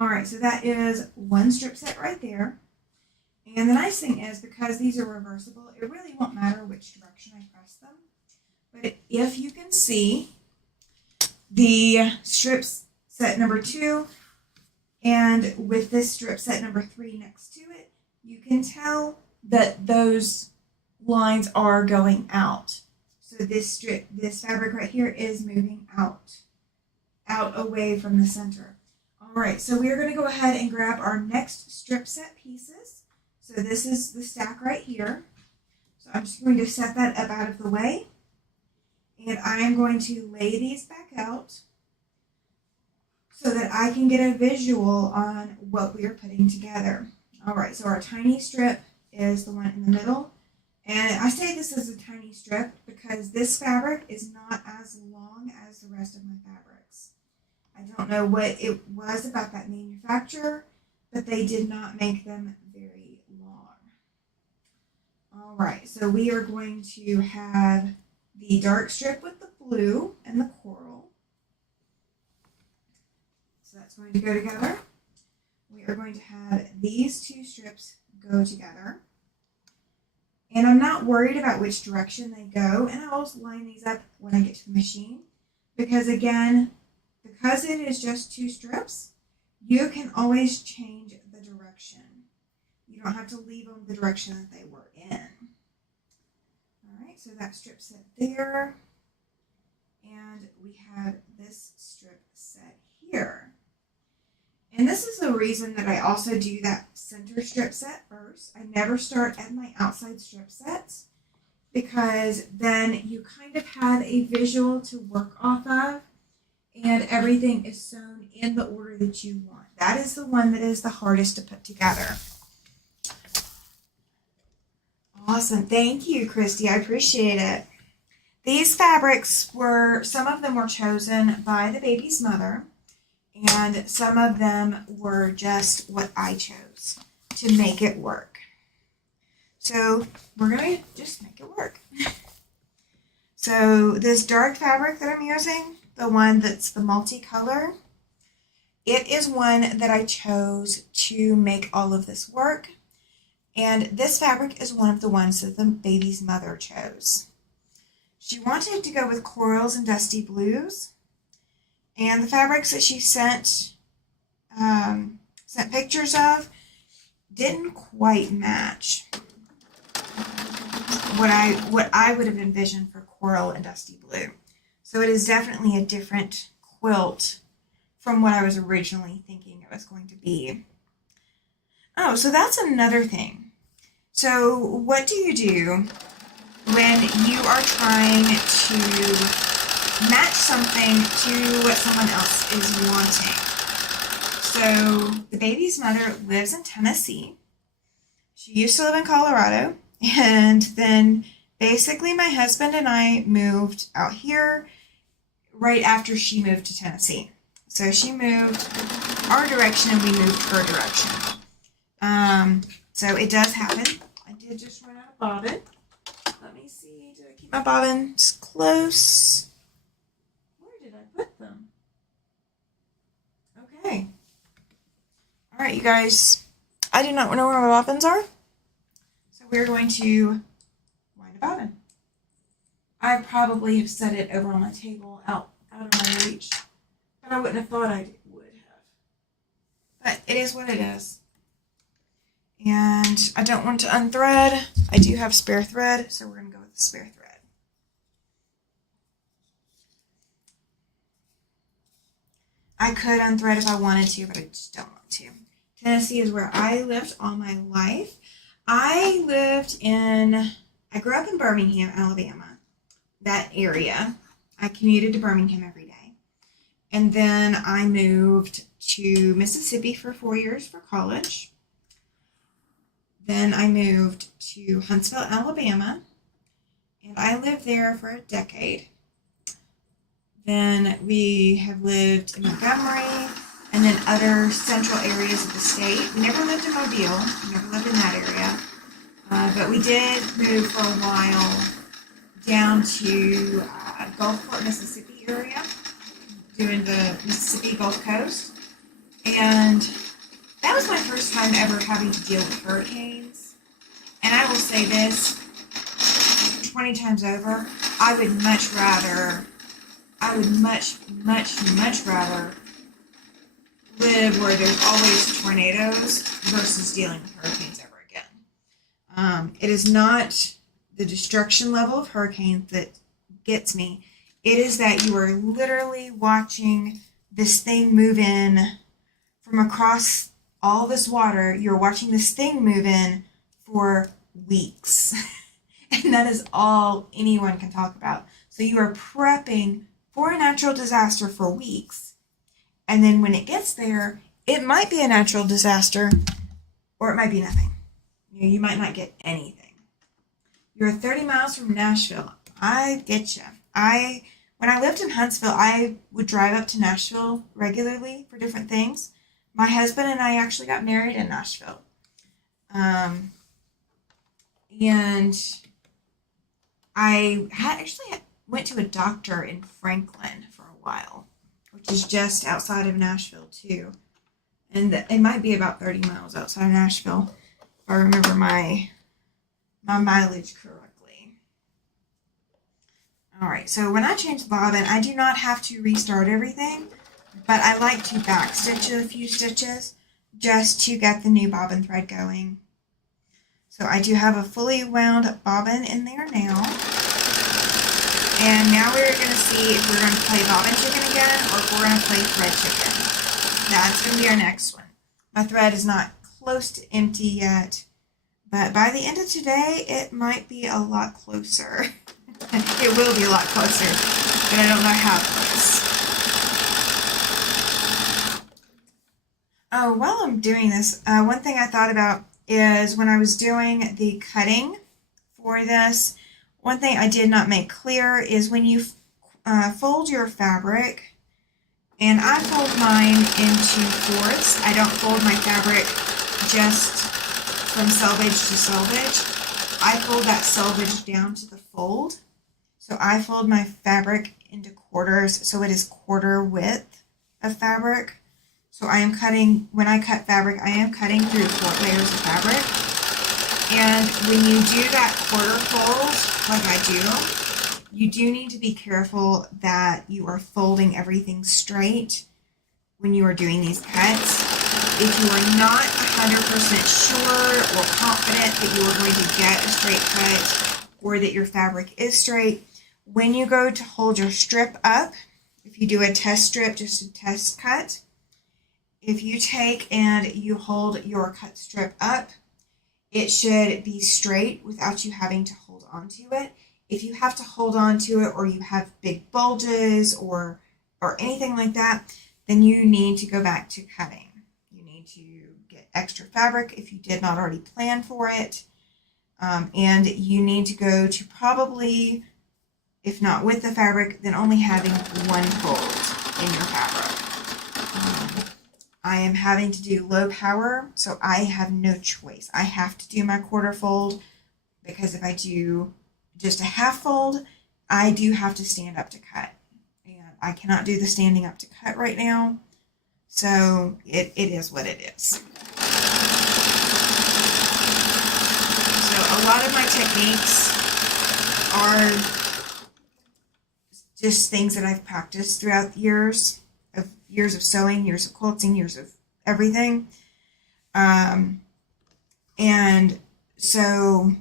All right, so that is one strip set right there. And the nice thing is, because these are reversible, it really won't matter which direction I press them. But if you can see the strips set number 2, and with this strip set number 3 next to it, you can tell that those lines are going out. So this fabric right here is moving out away from the center. All right, so we are going to go ahead and grab our next strip set pieces. So this is the stack right here. So I'm just going to set that up out of the way. And I am going to lay these back out so that I can get a visual on what we are putting together. All right, so our tiny strip is the one in the middle. And I say this is a tiny strip because this fabric is not as long as the rest of my fabrics. I don't know what it was about that manufacturer, but they did not make them very long. All right, so we are going to have the dark strip with the blue and the coral. So that's going to go together. We are going to have these two strips go together. And I'm not worried about which direction they go, and I'll line these up when I get to the machine. Because again, because it is just 2 strips, you can always change the direction. You don't have to leave them the direction that they were in. All right, so that strip set there. And we have this strip set here. And this is the reason that I also do that center strip set first. I never start at my outside strip sets because then you kind of have a visual to work off of and everything is sewn in the order that you want. That is the one that is the hardest to put together. Awesome. Thank you, Christy. I appreciate it. These fabrics some of them were chosen by the baby's mother. And some of them were just what I chose to make it work. So we're going to just make it work. So this dark fabric that I'm using, the one that's the multicolor, it is one that I chose to make all of this work. And this fabric is one of the ones that the baby's mother chose. She wanted to go with corals and dusty blues. And the fabrics that she sent pictures of didn't quite match what I would have envisioned for coral and dusty blue. So it is definitely a different quilt from what I was originally thinking it was going to be. Oh, so that's another thing. So what do you do when you are trying to match something to what someone else is wanting? So the baby's mother lives in Tennessee. She used to live in Colorado, and then basically my husband and I moved out here right after she moved to Tennessee. So she moved our direction and we moved her direction. So it does happen. I did just run out of bobbin. Let me see, do I keep my bobbins close? Put them. Okay. All right, you guys. I do not know where my bobbins are. So we're going to wind a bobbin. I probably have set it over on my table out of my reach. But I wouldn't have thought I would have. But it is what it is. And I don't want to unthread. I do have spare thread, so we're going to go with the spare thread. I could unthread if I wanted to, but I just don't want to. Tennessee is where I lived all my life. I grew up in Birmingham, Alabama, that area. I commuted to Birmingham every day. And then I moved to Mississippi for 4 years for college. Then I moved to Huntsville, Alabama, and I lived there for a decade. Then we have lived in Montgomery and then other central areas of the state. We never lived in Mobile, we never lived in that area, but we did move for a while down to Gulfport, Mississippi area, doing the Mississippi Gulf Coast. And that was my first time ever having to deal with hurricanes. And I will say this 20 times over, I would much rather live where there's always tornadoes versus dealing with hurricanes ever again. It is not the destruction level of hurricanes that gets me. It is that you are literally watching this thing move in from across all this water. You're watching this thing move in for weeks. And that is all anyone can talk about. So you are prepping for a natural disaster for weeks. And then when it gets there, it might be a natural disaster or it might be nothing. You might not get anything. You're 30 miles from Nashville. I get you. When I lived in Huntsville, I would drive up to Nashville regularly for different things. My husband and I actually got married in Nashville. And I went to a doctor in Franklin for a while, which is just outside of Nashville too. And it might be about 30 miles outside of Nashville, if I remember my mileage correctly. All right, so when I change the bobbin, I do not have to restart everything, but I like to backstitch a few stitches just to get the new bobbin thread going. So I do have a fully wound bobbin in there now. And now we're going to see if we're going to play bobbin chicken again or if we're going to play thread chicken. That's going to be our next one. My thread is not close to empty yet, but by the end of today, it might be a lot closer. It will be a lot closer, but I don't know how close. Oh, while I'm doing this, one thing I thought about is when I was doing the cutting for this, one thing I did not make clear is when you fold your fabric, and I fold mine into fourths. I don't fold my fabric just from selvage to selvage. I fold that selvage down to the fold. So I fold my fabric into quarters, so it is quarter width of fabric. So I am cutting, when I cut fabric, I am cutting through 4 layers of fabric. And when you do that quarter fold, like I do, you do need to be careful that you are folding everything straight when you are doing these cuts. If you are not 100% sure or confident that you are going to get a straight cut or that your fabric is straight, when you go to hold your strip up, if you do a test strip, just a test cut, if you take and you hold your cut strip up, it should be straight without you having to hold on to it. If you have to hold on to it or you have big bulges or anything like that, then you need to go back to cutting. You need to get extra fabric if you did not already plan for it. And you need to go to probably, if not with the fabric, then only having one fold in your fabric. I am having to do low power, so I have no choice. I have to do my quarter fold because if I do just a half fold, I do have to stand up to cut. And I cannot do the standing up to cut right now. So it is what it is. So a lot of my techniques are just things that I've practiced throughout the years of sewing, years of quilting, years of everything. And so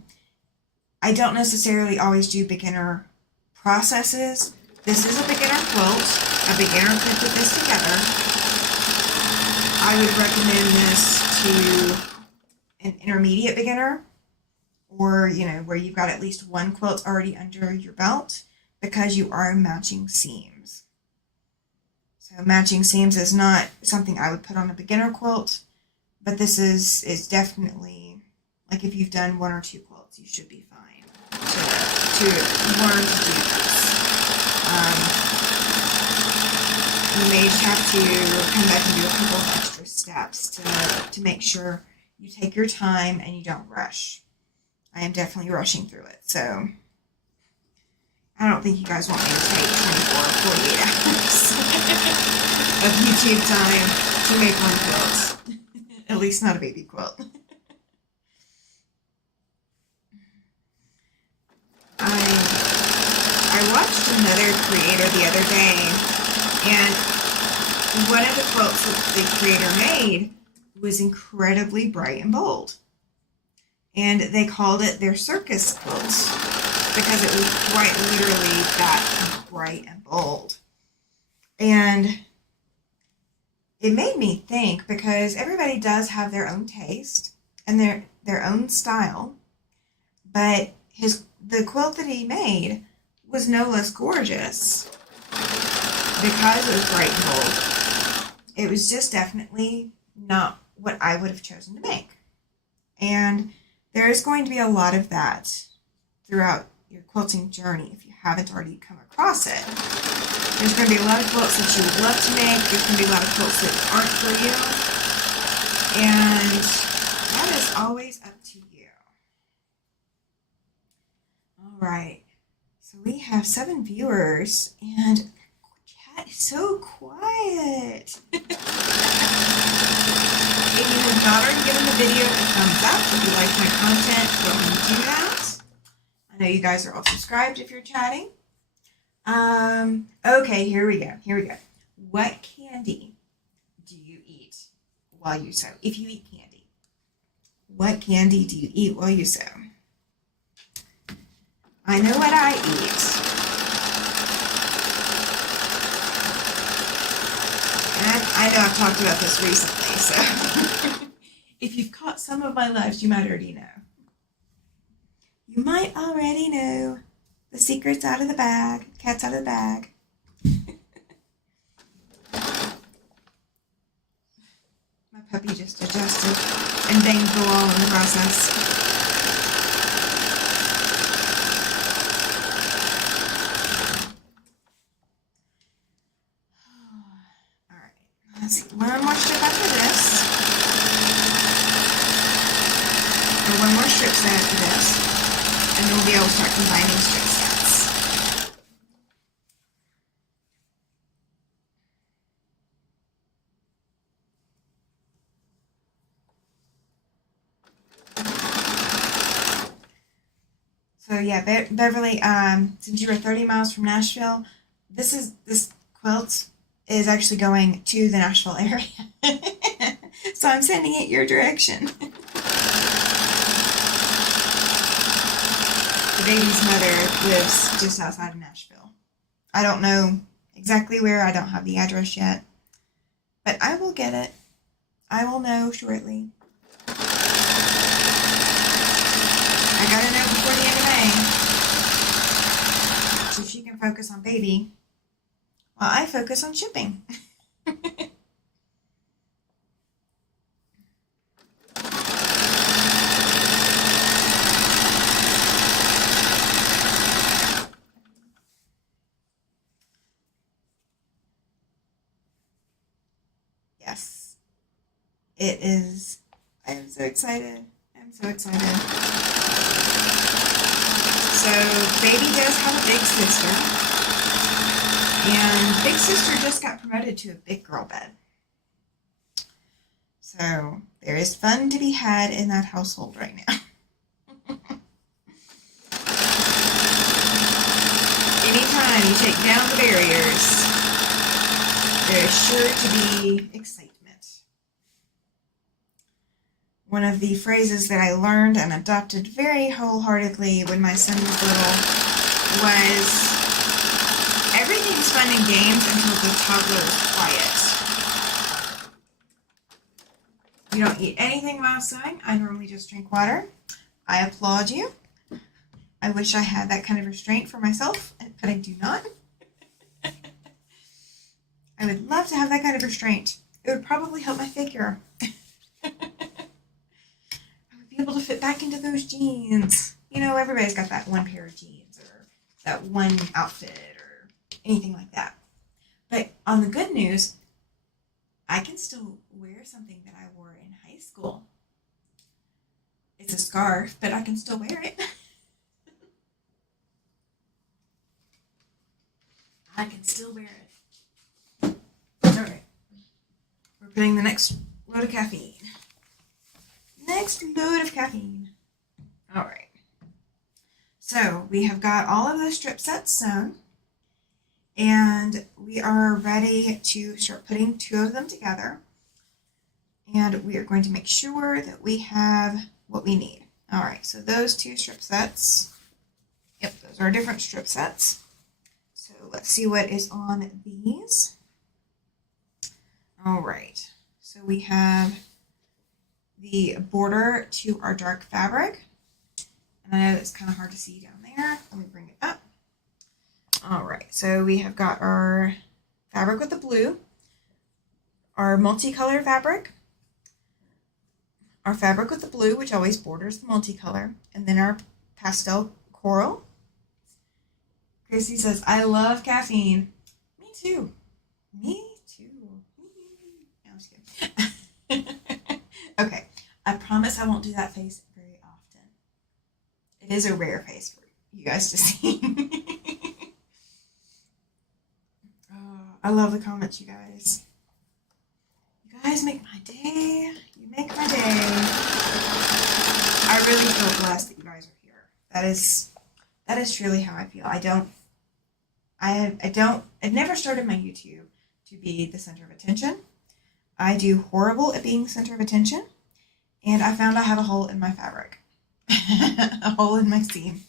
I don't necessarily always do beginner processes. This is a beginner quilt. A beginner could put this together. I would recommend this to an intermediate beginner, or, you know, where you've got at least one quilt already under your belt, because you are matching seams. So matching seams is not something I would put on a beginner quilt, but this is definitely, like, if you've done 1 or 2 quilts, you should be fine to learn to do this. You may just have to come back and do a couple of extra steps to make sure you take your time and you don't rush. I am definitely rushing through it, so I don't think you guys want me to take 24 or 48 hours of YouTube time to make one quilt. At least not a baby quilt. I watched another creator the other day, and one of the quilts that the creator made was incredibly bright and bold. And they called it their circus quilt because it was quite literally that bright and bold. And it made me think, because everybody does have their own taste and their own style, but the quilt that he made was no less gorgeous because it was bright and bold. It was just definitely not what I would have chosen to make. And there is going to be a lot of that throughout your quilting journey if you haven't already come across it. There's going to be a lot of quilts that you would love to make. There's going to be a lot of quilts that aren't for you. And that is always up to you. All right. So we have 7 viewers, and chat is so quiet. If you have not already given the video a thumbs up, if you like my content, go ahead and do that. I know you guys are all subscribed if you're chatting. Okay, here we go. What candy do you eat while you sew? If you eat candy, what candy do you eat while you sew? I know what I eat. And I know I've talked about this recently, so if you've caught some of my lives, you might already know. You might already know the secret's out of the bag. Cat's out of the bag. My puppy just adjusted and banged the wall in the process. Let's see, one more strip after this, and one more strip set after this, and then we'll be able to start combining strip sets. So yeah, Beverly, since you were 30 miles from Nashville, this quilt is actually going to the Nashville area. So I'm sending it your direction. The baby's mother lives just outside of Nashville. I don't know exactly where. I don't have the address yet. But I will get it. I will know shortly. I gotta know before the end of May, so she can focus on baby while I focus on shipping. Yes, it is. I am so excited. I'm so excited. So, baby does have a big sister. And big sister just got promoted to a big girl bed. So there is fun to be had in that household right now. Anytime you take down the barriers, there is sure to be excitement. One of the phrases that I learned and adopted very wholeheartedly when my son was little was, everything's fun and games until the toddler is quiet. you don't eat anything while sewing. I normally just drink water. I applaud you. I wish I had that kind of restraint for myself, but I do not. I would love to have that kind of restraint. It would probably help my figure. I would be able to fit back into those jeans. You know, everybody's got that one pair of jeans or that one outfit or anything like that. But on the good news, I can still wear something that I wore in high school. It's a scarf, but I can still wear it. I can still wear it. Alright. We're putting the next load of caffeine. Next load of caffeine. Alright. So we have got all of the strip sets sewn. And we are ready to start putting 2 of them together. And we are going to make sure that we have what we need. All right, so those 2 strip sets. Yep, those are different strip sets. So let's see what is on these. All right, so we have the border to our dark fabric. And I know that's kind of hard to see down there. Let me bring it up. All right, so we have got our fabric with the blue, our multicolor fabric, our fabric with the blue, which always borders the multicolor, and then our pastel coral. Gracie says, I love caffeine. Me too. Me too. No, I'm just kidding. Okay, I promise I won't do that face very often. It is a rare face for you guys to see. I love the comments, you guys. You guys make my day. You make my day. I really feel blessed that you guys are here. That is truly how I feel. I've never started my YouTube to be the center of attention. I do horrible at being the center of attention, and I found I have a hole in my fabric. A hole in my seam.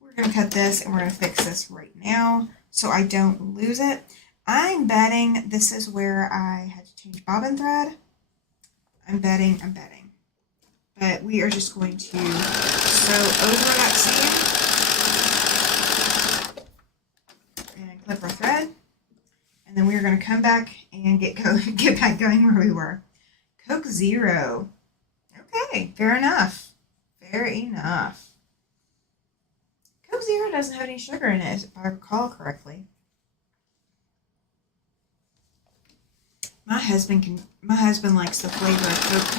We're going to cut this and we're going to fix this right now so I don't lose it. I'm betting this is where I had to change bobbin thread. I'm betting. But we are just going to sew over that seam and clip our thread. And then we are going to come back and get back going where we were. Coke Zero. Okay, fair enough. Fair enough. Coke Zero doesn't have any sugar in it, if I recall correctly. My husband likes the flavor of Coke,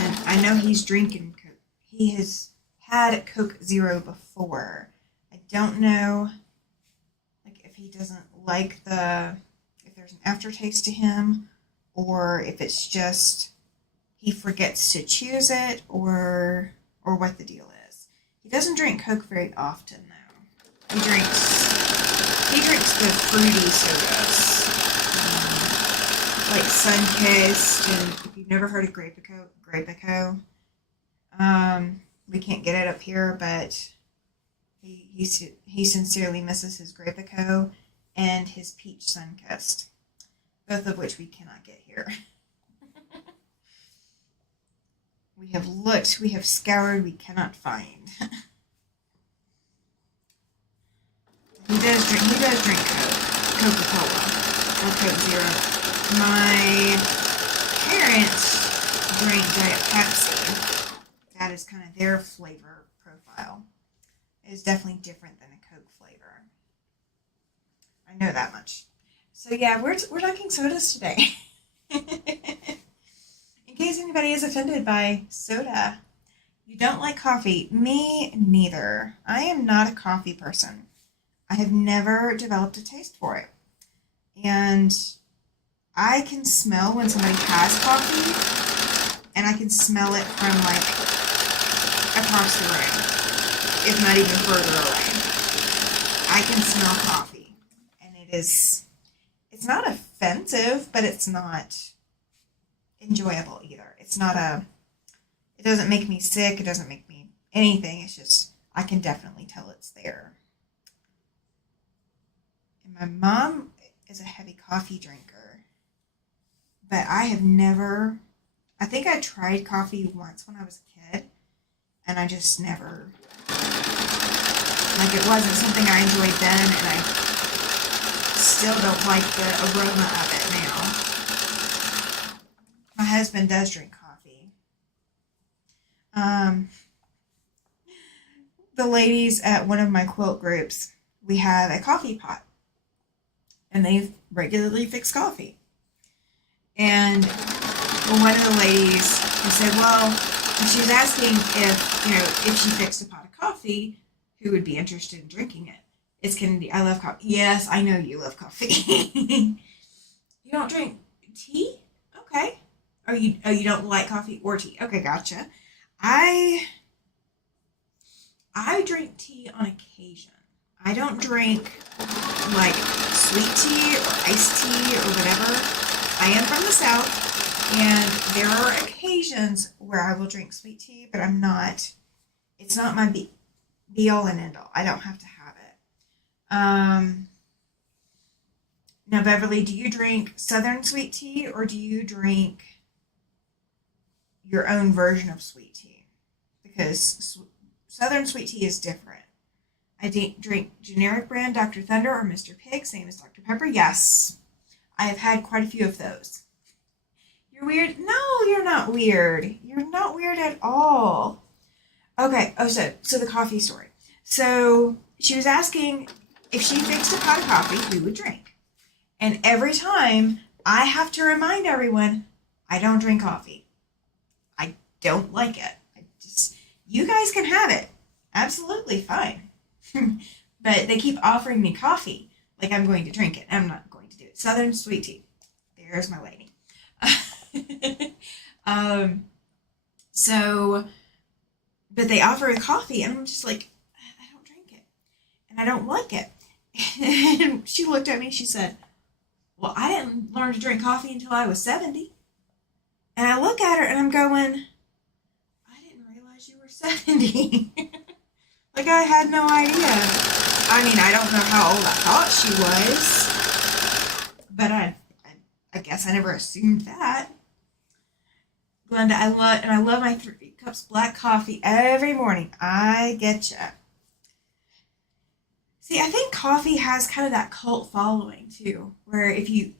and I know he's drinking Coke. He has had Coke Zero before. I don't know, if he doesn't like if there's an aftertaste to him, or if it's just he forgets to choose it, or what the deal is. He doesn't drink Coke very often, though. He drinks the fruity sodas. Like Sunkist, and if you've never heard of Grapico, we can't get it up here, but he sincerely misses his Grapico and his Peach Sunkist, both of which we cannot get here. We have looked, we have scoured, we cannot find. He does drink Coca-Cola or Coke Zero. My parents drink Diet Pepsi. That is kind of their flavor profile. It is definitely different than a Coke flavor. I know that much. So yeah, we're talking sodas today. In case anybody is offended by soda. You don't like coffee. Me neither. I am not a coffee person. I have never developed a taste for it. And I can smell when somebody has coffee, and I can smell it from across the room, if not even further away. I can smell coffee, and it's not offensive, but it's not enjoyable either. It doesn't make me sick, it doesn't make me anything, it's just, I can definitely tell it's there. And my mom is a heavy coffee drinker. But I have never I think I tried coffee once when I was a kid, and I just never, like, it wasn't something I enjoyed then, and I still don't like the aroma of it now. My husband does drink coffee. The ladies at one of my quilt groups, we have a coffee pot, and they regularly fix coffee. And one of the ladies said, well, she was asking if she fixed a pot of coffee, who would be interested in drinking it. It's Kennedy. I love coffee. Yes, I know you love coffee. You don't drink tea? Okay. Oh, you don't like coffee or tea? Okay, gotcha. I drink tea on occasion. I don't drink like sweet tea or iced tea or whatever. I am from the South, and there are occasions where I will drink sweet tea, but it's not my be all and end all. I don't have to have it. Now, Beverly, do you drink Southern sweet tea, or do you drink your own version of sweet tea? Because Southern sweet tea is different. I drink generic brand Dr. Thunder or Mr. Pig, same as Dr. Pepper. Yes, I have had quite a few of those. You're weird? No, you're not weird. You're not weird at all. Okay, so the coffee story. So she was asking if she fixed a pot of coffee, who would drink? And every time I have to remind everyone, I don't drink coffee. I don't like it. You guys can have it. Absolutely fine. But they keep offering me coffee like I'm going to drink it. I'm not going to do it. Southern sweet tea. There's my lady. But they offer a coffee, and I'm just like, I don't drink it. And I don't like it. And she looked at me, she said, well, I didn't learn to drink coffee until I was 70. And I look at her, and I'm going, I didn't realize you were 70. Like, I had no idea. I mean, I don't know how old I thought she was, but I guess I never assumed that. Glenda, I love my 3 cups black coffee every morning. I getcha. See, I think coffee has kind of that cult following too, where if you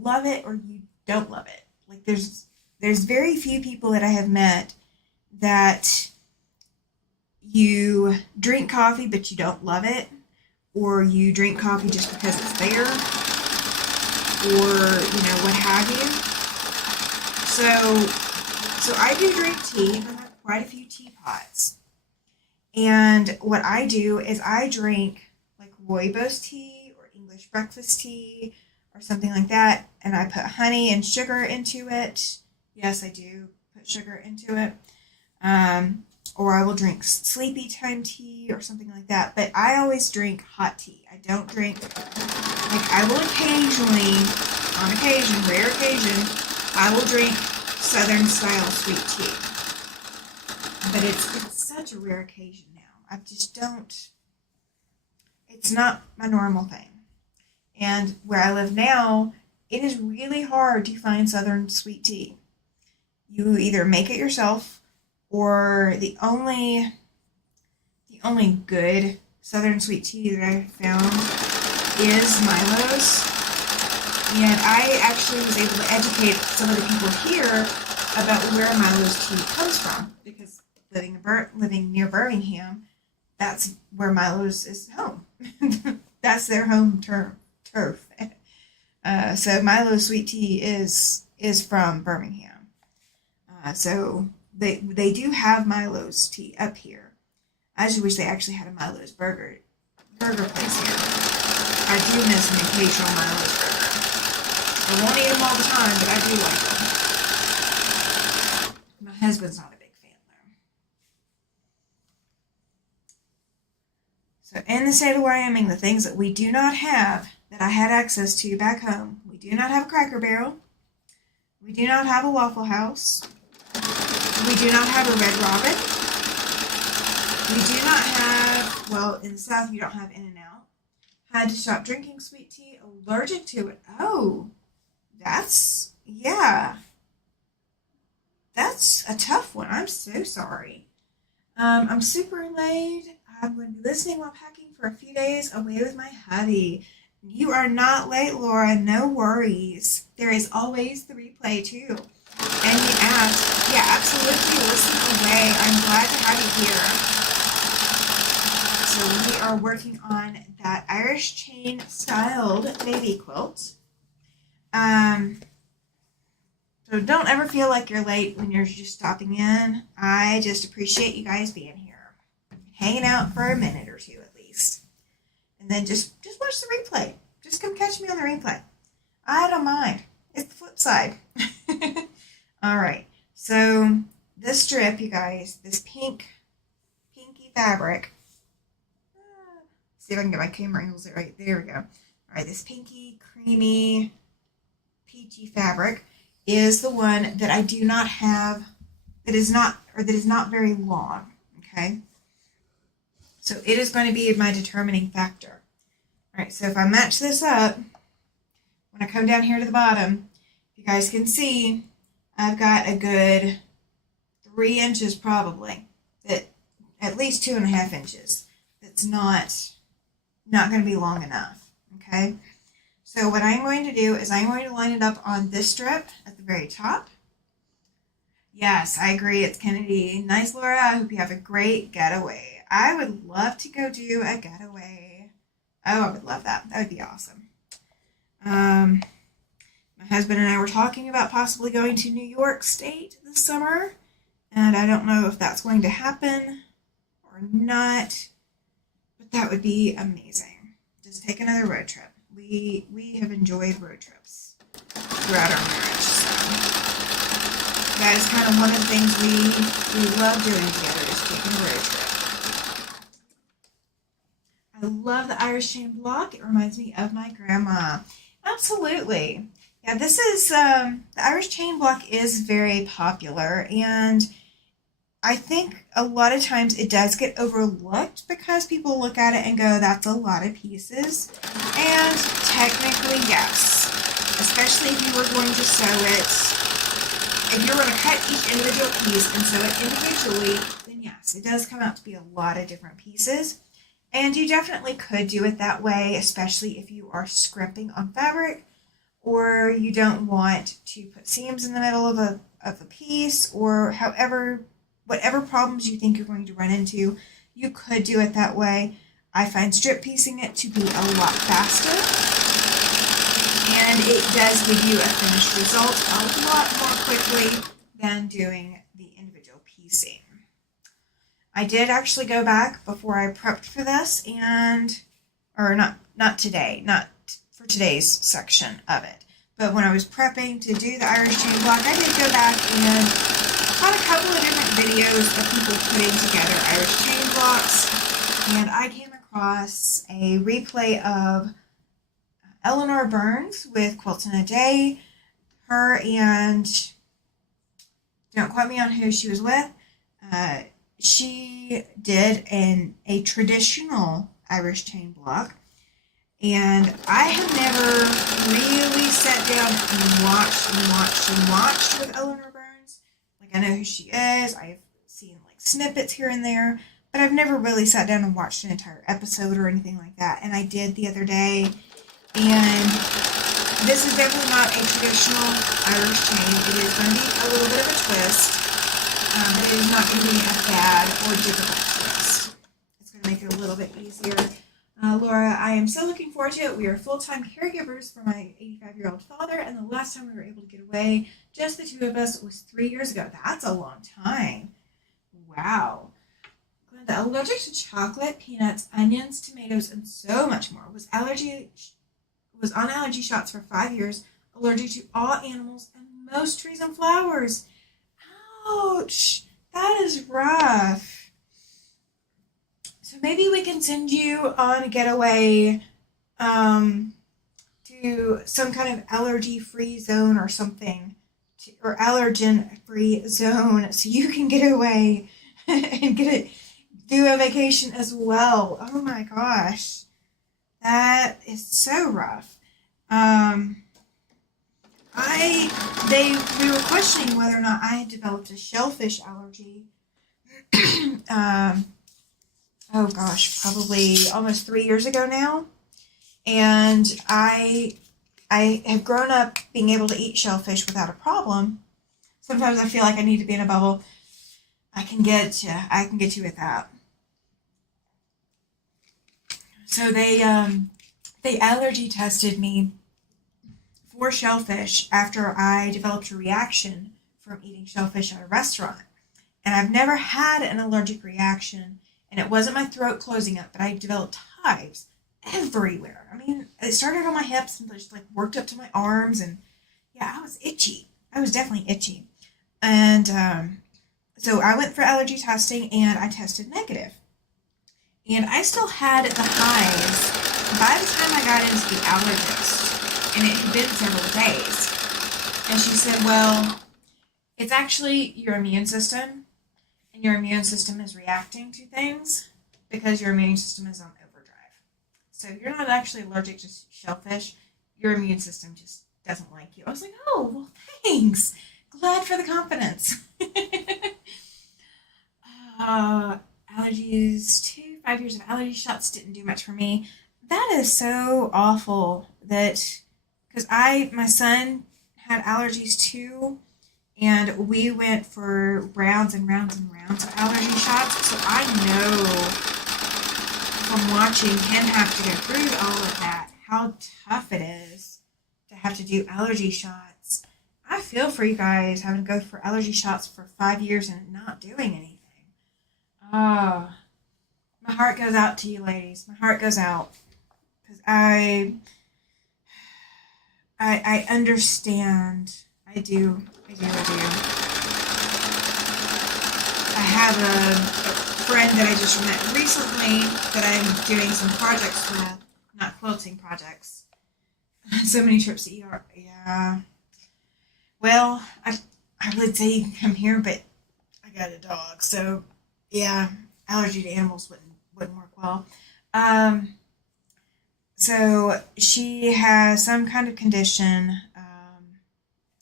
love it or you don't love it. Like there's very few people that I have met that you drink coffee but you don't love it, or you drink coffee just because it's there, or what have you. So I do drink tea. I have quite a few teapots, and what I do is I drink like rooibos tea or English breakfast tea or something like that, and I put honey and sugar into it. Yes, I do put sugar into it. Or I will drink sleepy time tea or something like that. But I always drink hot tea. I don't drink, like, I will occasionally, on occasion, rare occasion, I will drink Southern style sweet tea. But it's such a rare occasion now. I just don't, it's not my normal thing. And where I live now, it is really hard to find Southern sweet tea. You either make it yourself, or the only good Southern sweet tea that I found is Milo's. And I actually was able to educate some of the people here about where Milo's tea comes from, because living near Birmingham, that's where Milo's is home. That's their home turf. So Milo's sweet tea is from Birmingham. So they do have Milo's tea up here. I just wish they actually had a Milo's burger place here. I do miss an occasional Milo's burger. I won't eat them all the time, but I do like them. My husband's not a big fan, though. So in the state of Wyoming, the things that we do not have that I had access to back home, we do not have a Cracker Barrel. We do not have a Waffle House. We do not have a Red Robin. We do not have, well, in the South, you don't have In-N-Out. Had to stop drinking sweet tea. Allergic to it. Oh, yeah. That's a tough one. I'm so sorry. I'm super late. I'm going to be listening while packing for a few days away with my hubby. You are not late, Laura. No worries. There is always the replay, too. And you asked, yeah, absolutely. Listen away. I'm glad to have you here. So we are working on that Irish chain styled baby quilt. So don't ever feel like you're late when you're just stopping in. I just appreciate you guys being here, hanging out for a minute or two at least, and then just watch the replay. Just come catch me on the replay. I don't mind. It's the flip side. All right. So this strip, you guys, this pinky fabric. See if I can get my camera angles right. There we go. All right, this pinky, creamy, peachy fabric is the one that I do not have, that is not very long, okay? So it is going to be my determining factor. All right, so if I match this up, when I come down here to the bottom, you guys can see I've got a good 3 inches probably, that at least 2.5 inches. That's not going to be long enough, okay? So what I'm going to do is I'm going to line it up on this strip at the very top. Yes, I agree. It's Kennedy. Nice, Laura. I hope you have a great getaway. I would love to go do a getaway. Oh, I would love that. That would be awesome. My husband and I were talking about possibly going to New York State this summer, and I don't know if that's going to happen or not, but that would be amazing. Just take another road trip. We have enjoyed road trips throughout our marriage, so that is kind of one of the things we love doing together, is taking a road trip. I love the Irish chain block. It reminds me of my grandma. Absolutely. Yeah, this is the Irish chain block is very popular, and I think a lot of times it does get overlooked because people look at it and go, that's a lot of pieces. And technically, yes. Especially if you were going to sew it. If you're going to cut each individual piece and sew it individually, then yes, it does come out to be a lot of different pieces. And you definitely could do it that way, especially if you are scrimping on fabric, or you don't want to put seams in the middle of a piece, or whatever problems you think you're going to run into, you could do it that way. I find strip piecing it to be a lot faster, and it does give you a finished result a lot more quickly than doing the individual piecing. I did actually go back before I prepped for this, or not today, not for today's section of it, but when I was prepping to do the Irish chain block, I did go back and caught a couple of different videos of people putting together Irish chain blocks, and I came across a replay of Eleanor Burns with Quilts in a Day. Her and, don't quote me on who she was with, she did a traditional Irish chain block, and I have never really sat down and watched with Eleanor Burns. Like, I know who she is. I've seen like snippets here and there, but I've never really sat down and watched an entire episode or anything like that. And I did the other day, and this is definitely not a traditional Irish chain. It is going to be a little bit of a twist, but it is not going to be a bad or difficult twist. It's going to make it a little bit easier. Laura, I am so looking forward to it. We are full-time caregivers for my 85-year-old father, and the last time we were able to get away, just the two of us, was 3 years ago. That's a long time. Wow. Glenda, allergic to chocolate, peanuts, onions, tomatoes, and so much more. Was on allergy shots for 5 years, allergic to all animals and most trees and flowers. Ouch. That is rough. So maybe we can send you on a getaway to some kind of allergy-free zone or something, or allergen-free zone, so you can get away and do a vacation as well. Oh my gosh. That is so rough. I we were questioning whether or not I had developed a shellfish allergy. um, oh gosh, probably almost 3 years ago now. And I have grown up being able to eat shellfish without a problem. Sometimes I feel like I need to be in a bubble. I can get you with that. So they allergy tested me for shellfish after I developed a reaction from eating shellfish at a restaurant. And I've never had an allergic reaction, and it wasn't my throat closing up, but I developed hives everywhere. I mean, it started on my hips and just like worked up to my arms, and yeah, I was itchy. I was definitely itchy. And so I went for allergy testing, and I tested negative. And I still had the hives by the time I got into the allergist, and it had been several days. And she said, well, it's actually your immune system, and your immune system is reacting to things because your immune system is on overdrive. So you're not actually allergic to shellfish. Your immune system just doesn't like you. I was like, oh, well, thanks. Glad for the confidence. Allergies, 5 years of allergy shots didn't do much for me. That is so awful that, because my son had allergies too, and we went for rounds and rounds and rounds of allergy shots. So I know from watching him have to go through all of that, how tough it is to have to do allergy shots. I feel for you guys having to go for allergy shots for 5 years and not doing anything. Oh, my heart goes out to you ladies. My heart goes out. Because I understand. I do. I have a friend that I just met recently that I'm doing some projects with. Not quilting projects. So many trips to ER. Yeah. Well, I would say you can come here, but I got a dog. So, yeah, allergy to animals wouldn't work well. So she has some kind of condition,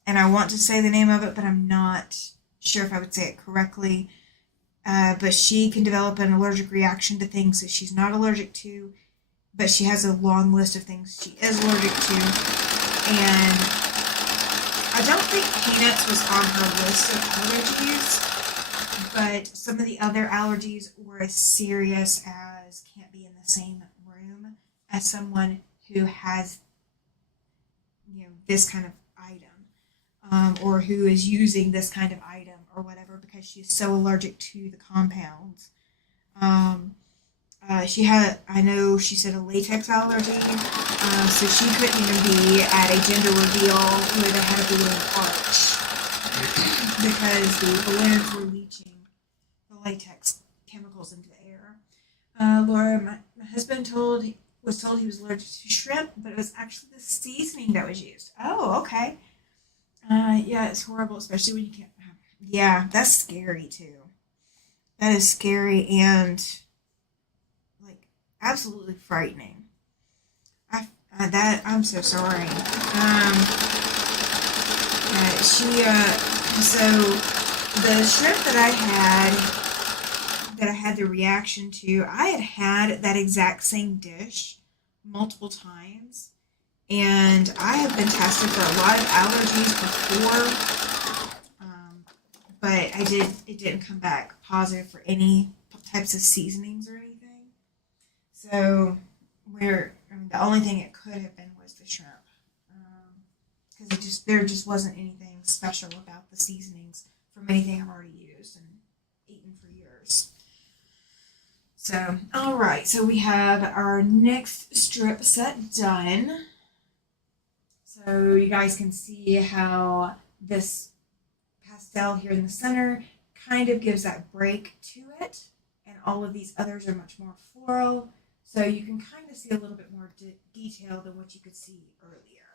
and I want to say the name of it, but I'm not sure if I would say it correctly. But she can develop an allergic reaction to things that she's not allergic to, but she has a long list of things she is allergic to. And I don't think peanuts was on her list of allergies, but some of the other allergies were as serious as can't be in the same room as someone who has, this kind of item, or who is using this kind of item or whatever, because she's so allergic to the compounds. I know she said a latex allergy, so she couldn't even be at a gender reveal where they had a balloon arch because the balloons were leaching the latex chemicals into the air. Laura, my husband was told he was allergic to shrimp, but it was actually the seasoning that was used. Oh, okay. Yeah, it's horrible, especially when you can't. Yeah, that's scary too. That is scary and like absolutely frightening. I'm so sorry. So the shrimp that I had the reaction to, I had that exact same dish multiple times, and I have been tested for a lot of allergies before, but it didn't come back positive for any types of seasonings or anything. So the only thing it could have been was the shrimp, because there just wasn't anything special about the seasonings from anything I've already used and eaten for years. So, all right, so we have our next strip set done. So you guys can see how this pastel here in the center kind of gives that break to it, and all of these others are much more floral, so you can kind of see a little bit more detail than what you could see earlier.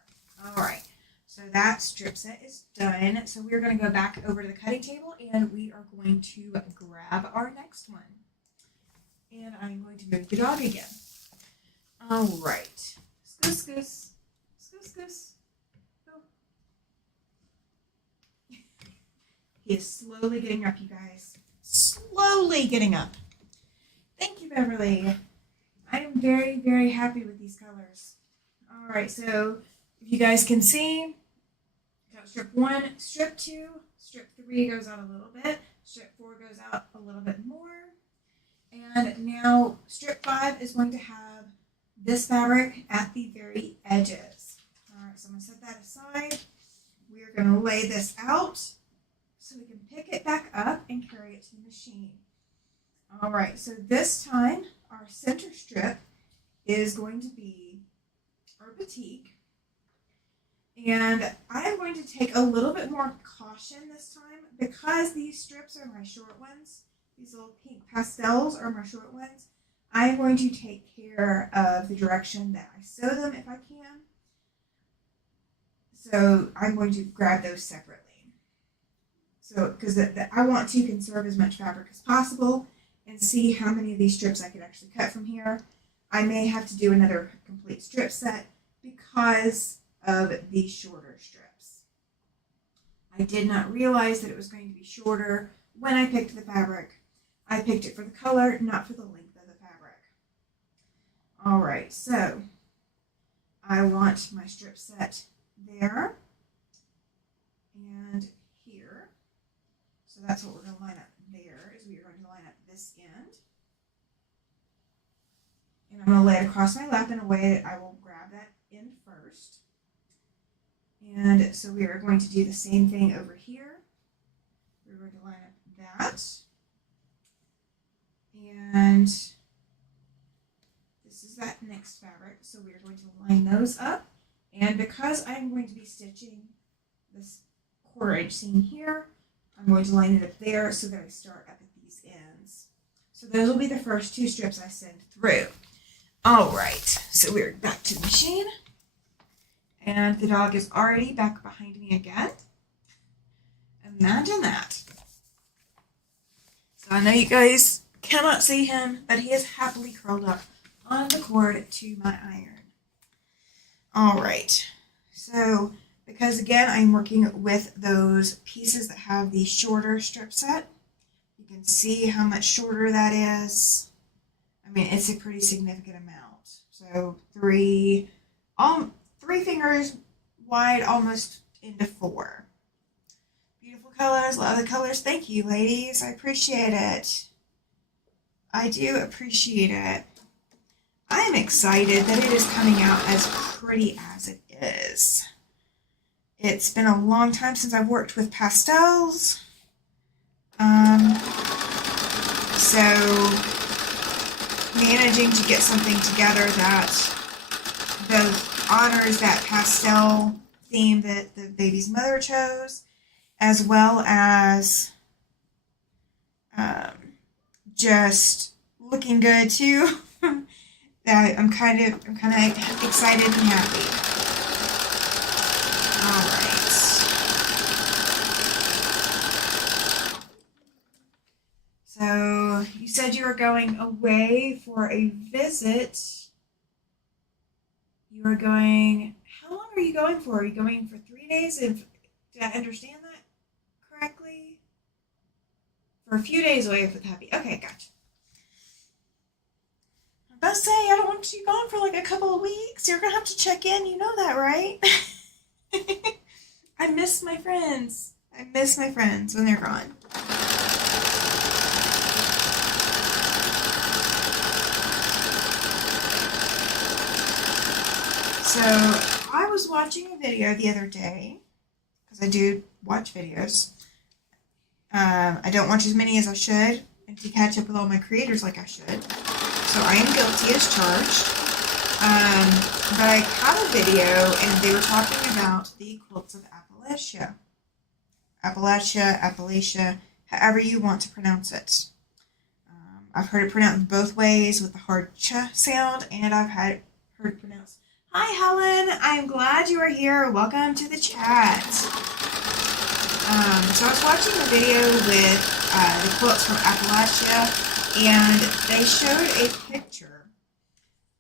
All right, so that strip set is done. So we're going to go back over to the cutting table, and we are going to grab our next one. And I'm going to move the dog again. All right. Scoos, scoos. Scoos, scoos. Go. He is slowly getting up, you guys. Slowly getting up. Thank you, Beverly. I am very, very happy with these colors. All right, so if you guys can see, got strip 1, strip 2, strip 3 goes out a little bit, strip 4 goes out a little bit more, and now strip 5 is going to have this fabric at the very edges. All right, so I'm going to set that aside. We are going to lay this out so we can pick it back up and carry it to the machine. All right, so this time our center strip is going to be our batik. And I am going to take a little bit more caution this time because these strips are my short ones. These little pink pastels are my short ones. I'm going to take care of the direction that I sew them if I can. So I'm going to grab those separately. So, because I want to conserve as much fabric as possible and see how many of these strips I could actually cut from here. I may have to do another complete strip set because of these shorter strips. I did not realize that it was going to be shorter when I picked the fabric. I picked it for the color, not for the length of the fabric. All right, so I want my strip set there and here. So that's what we're going to line up there, is we are going to line up this end. And I'm going to lay it across my lap in a way that I will grab that end first. And so we are going to do the same thing over here. We're going to line up that. And this is that next fabric. So we are going to line those up. And because I'm going to be stitching this 1/4 inch seam here, I'm going to line it up there so that I start up at these ends. So those will be the first 2 strips I send through. All right, so we're back to the machine. And the dog is already back behind me again. Imagine that. So I know you guys cannot see him, but he is happily curled up on the cord to my iron. All right, so because again, I'm working with those pieces that have the shorter strip set. You can see how much shorter that is. I mean, it's a pretty significant amount. So 3 fingers wide, almost into 4. Beautiful colors, love the colors. Thank you, ladies. I appreciate it. I do appreciate it. I am excited that it is coming out as pretty as it is. It's been a long time since I've worked with pastels. So managing to get something together that both honors that pastel theme that the baby's mother chose, as well as just looking good too. That I'm kind of excited and happy. All right. So you said you were going away for a visit. You are going. How long are you going for? Are you going for 3 days? Did I understand that correctly? For a few days away with Happy. Okay, gotcha. I was about to say, I don't want you gone for like a couple of weeks. You're going to have to check in. You know that, right? I miss my friends. I miss my friends when they're gone. So, I was watching a video the other day, because I do watch videos. I don't watch as many as I should, and to catch up with all my creators like I should. So I am guilty as charged. But I had a video and they were talking about the quilts of Appalachia. Appalachia, however you want to pronounce it. I've heard it pronounced both ways with the hard ch sound, and I've heard it pronounced. Hi Helen, I'm glad you are here. Welcome to the chat. So I was watching a video with the quilts from Appalachia, and they showed a picture.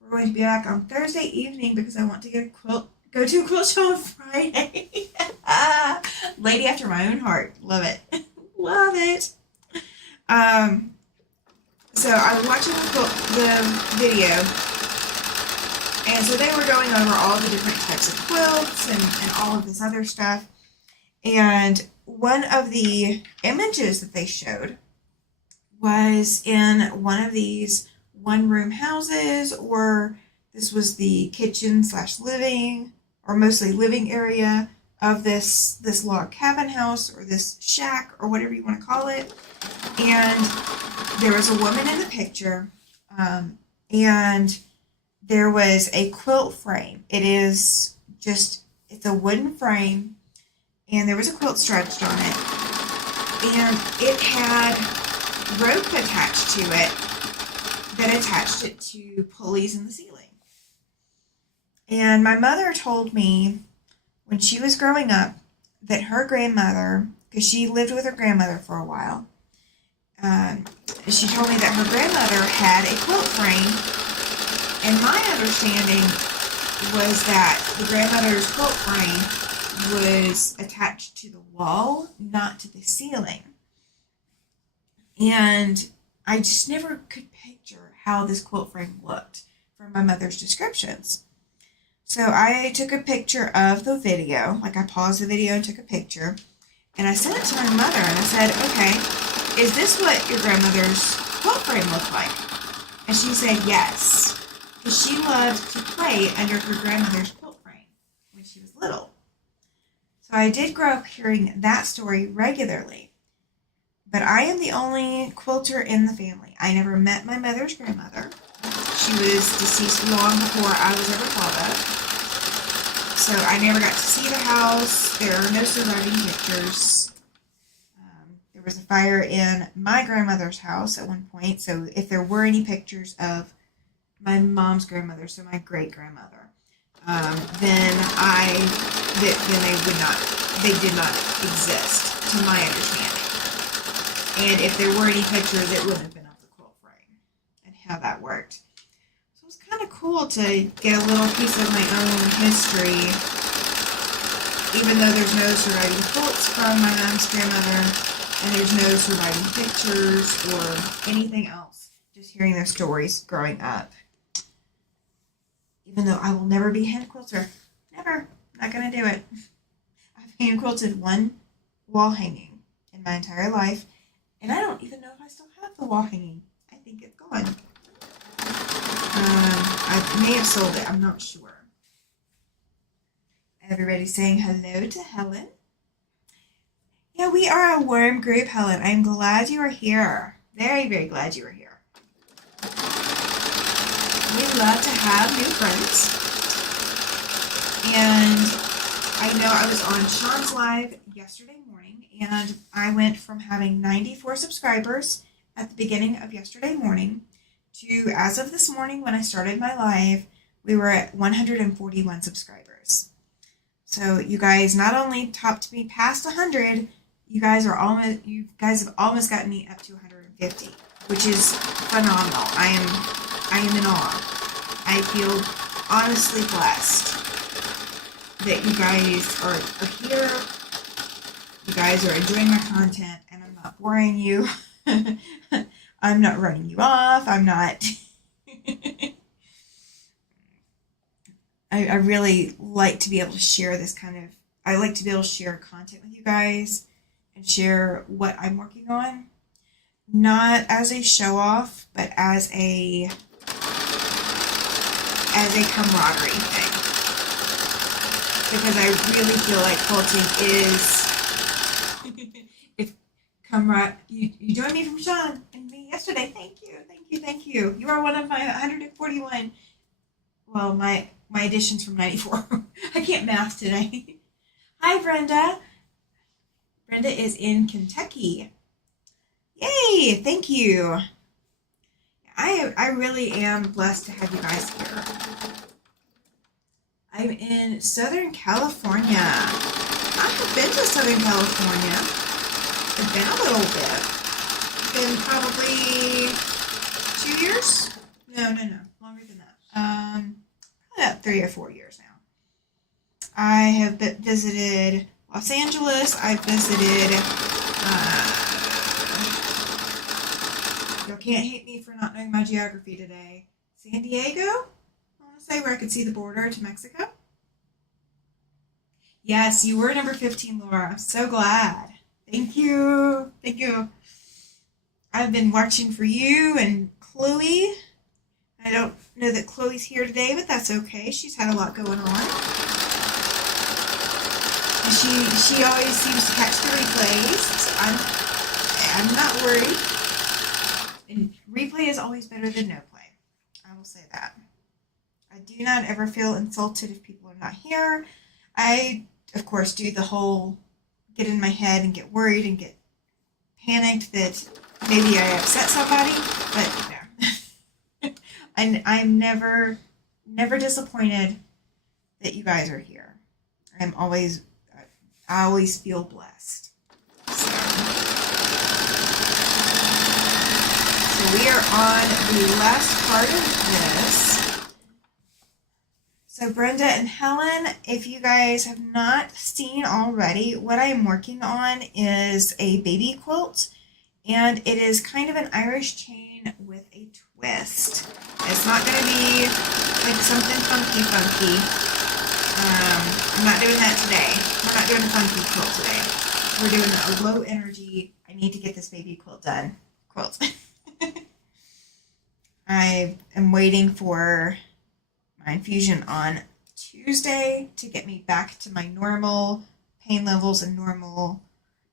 We're going to be back on Thursday evening because I want to get a quilt, go to a quilt show on Friday. Lady after my own heart. Love it. Love it. So I was watching the video, and so they were going over all the different types of quilts and all of this other stuff. And one of the images that they showed was in one of these one-room houses, or this was the kitchen slash living, or mostly living area of this log cabin house, or this shack, or whatever you want to call it. And there was a woman in the picture, and there was a quilt frame. It's a wooden frame, and there was a quilt stretched on it, and it had rope attached to it that attached it to pulleys in the ceiling. And my mother told me when she was growing up that her grandmother, because she lived with her grandmother for a while, she told me that her grandmother had a quilt frame, and my understanding was that the grandmother's quilt frame was attached to the wall, not to the ceiling. And I just never could picture how this quilt frame looked from my mother's descriptions. So I took a picture of the video, like I paused the video and took a picture, and I sent it to my mother, and I said, okay, is this what your grandmother's quilt frame looked like? And she said yes, because she loved to play under her grandmother's quilt frame when she was little. So I did grow up hearing that story regularly, but I am the only quilter in the family. I never met my mother's grandmother. She was deceased long before I was ever thought of. So I never got to see the house. There are no surviving pictures. There was a fire in my grandmother's house at one point, so if there were any pictures of my mom's grandmother, so my great-grandmother, then they did not exist, to my understanding. And if there were any pictures, it wouldn't have been of the quilt frame and how that worked. So it was kind of cool to get a little piece of my own history, even though there's no surviving quilts from my mom's grandmother, and there's no surviving pictures or anything else. Just hearing their stories growing up. Even though I will never be a hand quilter. Never. Not going to do it. I've hand quilted one wall hanging in my entire life, and I don't even know if I still have the wall hanging. I think it's gone. I may have sold it. I'm not sure. Everybody saying hello to Helen. Yeah, we are a warm group, Helen. I'm glad you are here. Very, very glad you are here. We love to have new friends. And I know I was on Sean's Live yesterday morning, and I went from having 94 subscribers at the beginning of yesterday morning to, as of this morning when I started my live, we were at 141 subscribers. So you guys not only topped me past 100, you guys have almost gotten me up to 150, which is phenomenal. I am in awe. I feel honestly blessed that you guys are here. You guys are enjoying my content, and I'm not boring you. I'm not running you off. I'm not. I really like to be able to share I like to be able to share content with you guys and share what I'm working on. Not as a show off, but as a camaraderie thing. Because I really feel like quilting is if you joined me from Sean and me yesterday. Thank you. You are one of my 141. Well, my additions from 94. I can't math today. Hi, Brenda. Brenda is in Kentucky. Yay! Thank you. I really am blessed to have you guys here. I'm in Southern California. I have been to Southern California. It's been a little bit. It's been probably 2 years? No. Longer than that. About 3 or 4 years now. I have visited Los Angeles. I've visited Y'all can't hate me for not knowing my geography today. San Diego? I want to say where I could see the border to Mexico. Yes, you were number 15, Laura. I'm so glad. Thank you. Thank you. I've been watching for you and Chloe. I don't know that Chloe's here today, but that's okay. She's had a lot going on. And she always seems to catch the replays. So I'm not worried. And replay is always better than no play. I will say that. I do not ever feel insulted if people are not here. I, of course, do the whole get in my head and get worried and get panicked that maybe I upset somebody, but no. And I'm never disappointed that you guys are here. I always feel blessed. So we are on the last part of this. So Brenda and Helen, if you guys have not seen already, what I am working on is a baby quilt, and it is kind of an Irish chain with a twist. It's not going to be like something funky. I'm not doing that today. We're not doing a funky quilt today. We're doing a low energy, I need to get this baby quilt done quilt. I am waiting for my infusion on Tuesday to get me back to my normal pain levels and normal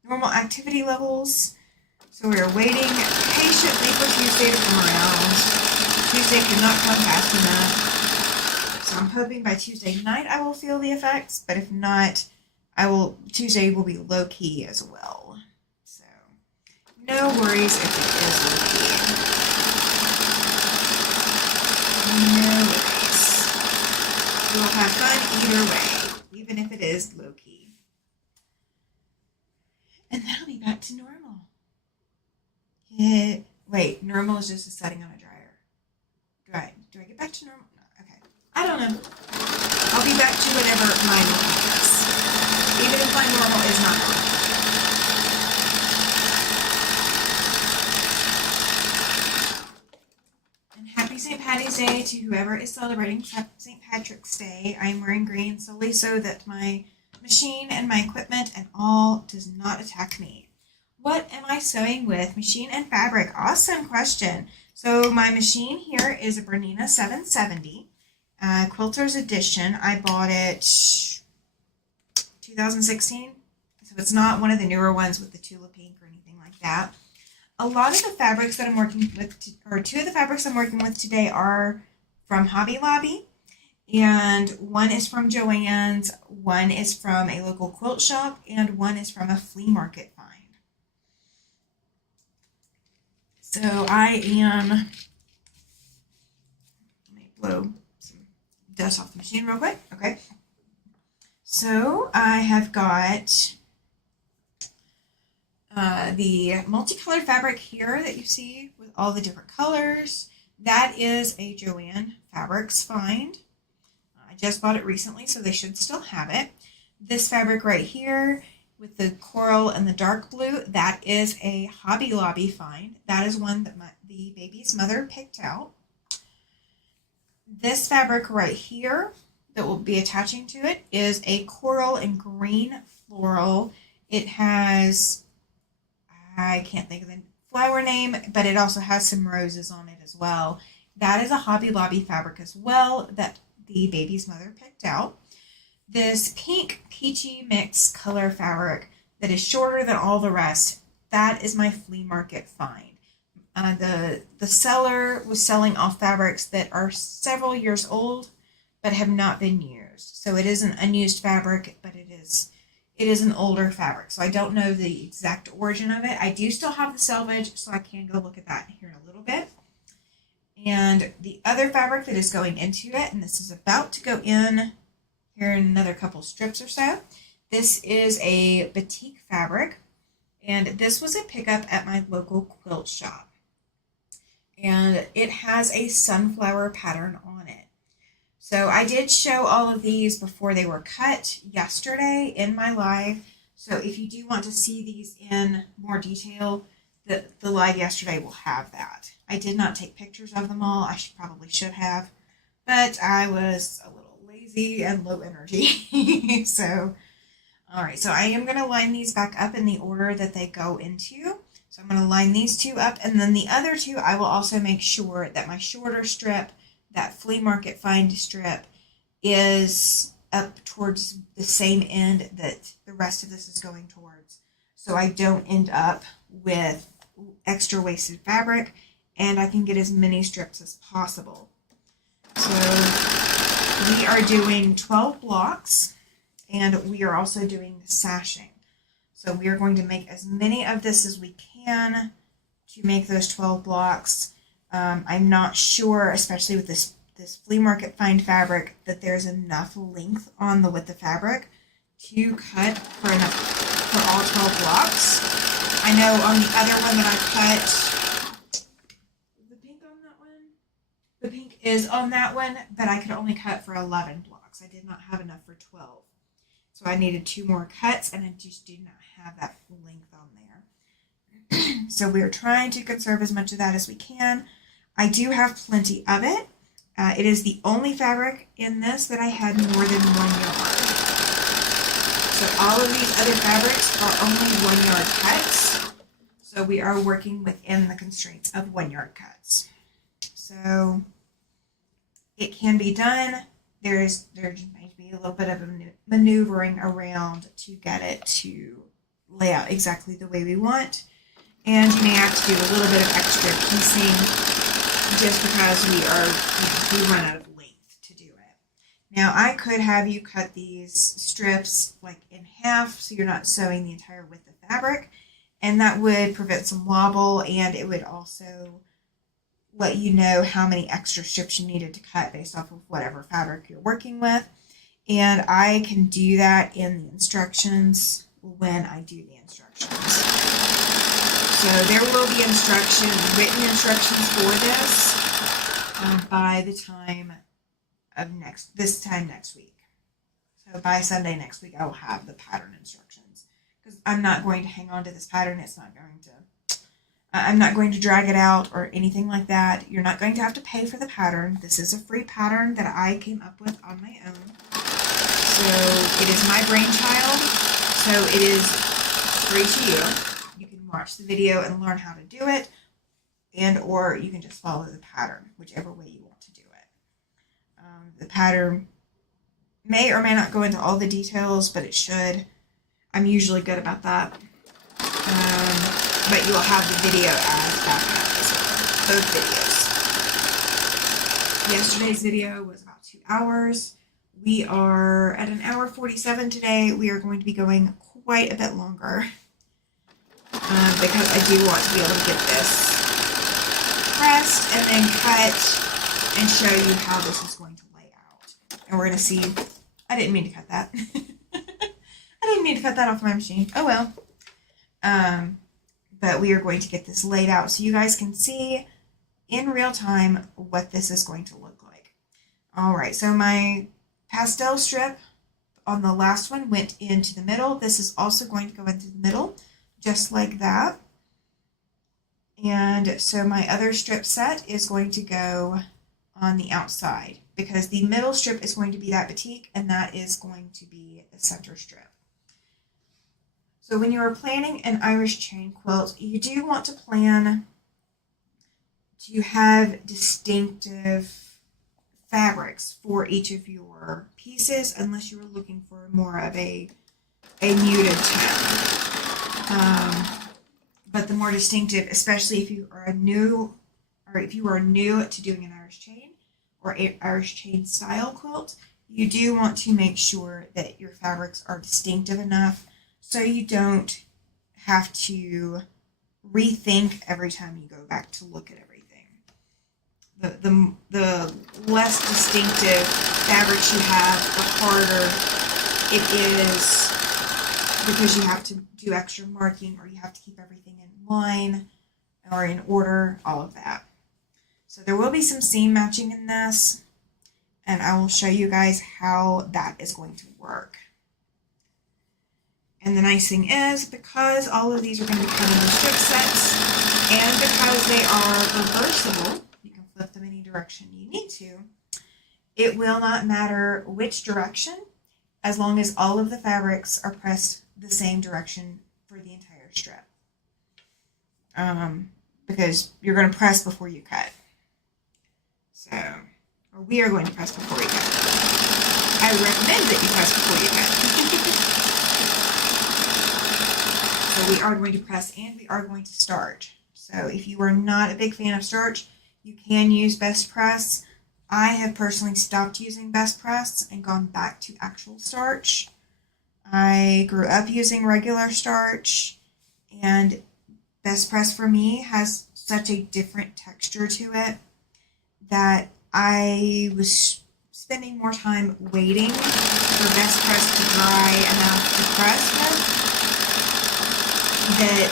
activity levels. So we are waiting patiently for Tuesday to come around. Tuesday could not come fast enough. So I'm hoping by Tuesday night I will feel the effects, but if not, Tuesday will be low key as well. So no worries if it is low key. No worries. We will have fun either way, even if it is low key. And then I'll be back to normal. Wait, normal is just a setting on a dryer. Do I get back to normal? No, okay. I don't know. I'll be back to whatever my normal is. Even if my normal is not normal. And happy St. Patty's Day to whoever is celebrating St. Patrick's Day. I am wearing green solely so that my machine and my equipment and all does not attack me. What am I sewing with? Machine and fabric. Awesome question. So my machine here is a Bernina 770 Quilter's Edition. I bought it 2016, so it's not one of the newer ones with the tulip pink or anything like that. A lot of the fabrics that I'm working with, or two of the fabrics I'm working with today are from Hobby Lobby, and one is from Joann's, one is from a local quilt shop, and one is from a flea market find. So I am, let me blow some dust off the machine real quick. Okay. So I have got the multicolored fabric here that you see with all the different colors. That is a Joann Fabrics find. I just bought it recently, so they should still have it. This fabric right here with the coral and the dark blue, that is a Hobby Lobby find. That is one that the baby's mother picked out. This fabric right here that will be attaching to it is a coral and green floral. It has, I can't think of the flower name, but it also has some roses on it as well. That is a Hobby Lobby fabric as well that the baby's mother picked out. This pink peachy mix color fabric that is shorter than all the rest, that is my flea market find. The seller was selling off fabrics that are several years old but have not been used. So it is an unused fabric, but it is an older fabric. So I don't know the exact origin of it. I do still have the selvage, so I can go look at that here in a little bit. And the other fabric that is going into it, and this is about to go in here in another couple strips or so. This is a batik fabric, and this was a pickup at my local quilt shop. And it has a sunflower pattern on it. So I did show all of these before they were cut yesterday in my live. So if you do want to see these in more detail, the live yesterday will have that. I did not take pictures of them all. I probably should have, but I was a little lazy and low energy. So, all right. So I am going to line these back up in the order that they go into. So I'm going to line these two up, and then the other two, I will also make sure that my shorter strip, that flea market find strip, is up towards the same end that the rest of this is going towards. So I don't end up with extra wasted fabric, and I can get as many strips as possible. So we are doing 12 blocks, and we are also doing sashing. So we are going to make as many of this as we can to make those 12 blocks. I'm not sure, especially with this flea market find fabric, that there's enough length on the width of fabric to cut for all 12 blocks. I know on the other one that I cut, is the pink on that one? The pink is on that one, but I could only cut for 11 blocks. I did not have enough for 12. So I needed 2 more cuts, and I just did not have that length on there. So we're trying to conserve as much of that as we can. I do have plenty of it. It is the only fabric in this that I had more than 1 yard. So all of these other fabrics are only 1 yard cuts. So we are working within the constraints of 1 yard cuts. So it can be done. There might be a little bit of a maneuvering around to get it to lay out exactly the way we want. And you may have to do a little bit of extra piecing just because we run out of length to do it. Now I could have you cut these strips like in half so you're not sewing the entire width of fabric, and that would prevent some wobble, and it would also let you know how many extra strips you needed to cut based off of whatever fabric you're working with. And I can do that in the instructions when I do the instructions. So there will be written instructions for this by the time of this time next week. So by Sunday next week, I will have the pattern instructions, because I'm not going to hang on to this pattern. I'm not going to drag it out or anything like that. You're not going to have to pay for the pattern. This is a free pattern that I came up with on my own. So it is my brainchild. So it is free to you. You can watch the video and learn how to do it, or you can just follow the pattern, whichever way you want to do it. The pattern may or may not go into all the details, but it should. I'm usually good about that. But you'll have the video as backup as well, both videos. Yesterday's video was about 2 hours. We are at 1 hour 47 today. We are going to be going quite a bit longer. Because I do want to be able to get this pressed and then cut and show you how this is going to lay out. And we're going to see, I didn't mean to cut that. I didn't mean to cut that off my machine. Oh well. But we are going to get this laid out so you guys can see in real time what this is going to look like. All right, so my pastel strip on the last one went into the middle. This is also going to go into the middle, just like that. And so my other strip set is going to go on the outside, because the middle strip is going to be that batik, and that is going to be the center strip. So when you are planning an Irish chain quilt, you do want to plan to have distinctive fabrics for each of your pieces, unless you are looking for more of a muted tone. But the more distinctive, especially if you are new to doing an Irish chain or Irish chain style quilt, you do want to make sure that your fabrics are distinctive enough so you don't have to rethink every time you go back to look at everything. The less distinctive fabrics you have, the harder it is, because you have to do extra marking, or you have to keep everything in line or in order, all of that. So there will be some seam matching in this, and I will show you guys how that is going to work. And the nice thing is, because all of these are going to be cut into strip sets, and because they are reversible, you can flip them any direction you need to, it will not matter which direction, as long as all of the fabrics are pressed the same direction for the entire strip. Because you're going to press before you cut. So, or we are going to press before we cut. I recommend that you press before you cut. So we are going to press and we are going to starch. So if you are not a big fan of starch, you can use Best Press. I have personally stopped using Best Press and gone back to actual starch. I grew up using regular starch, and Best Press for me has such a different texture to it that I was spending more time waiting for Best Press to dry enough to press with, that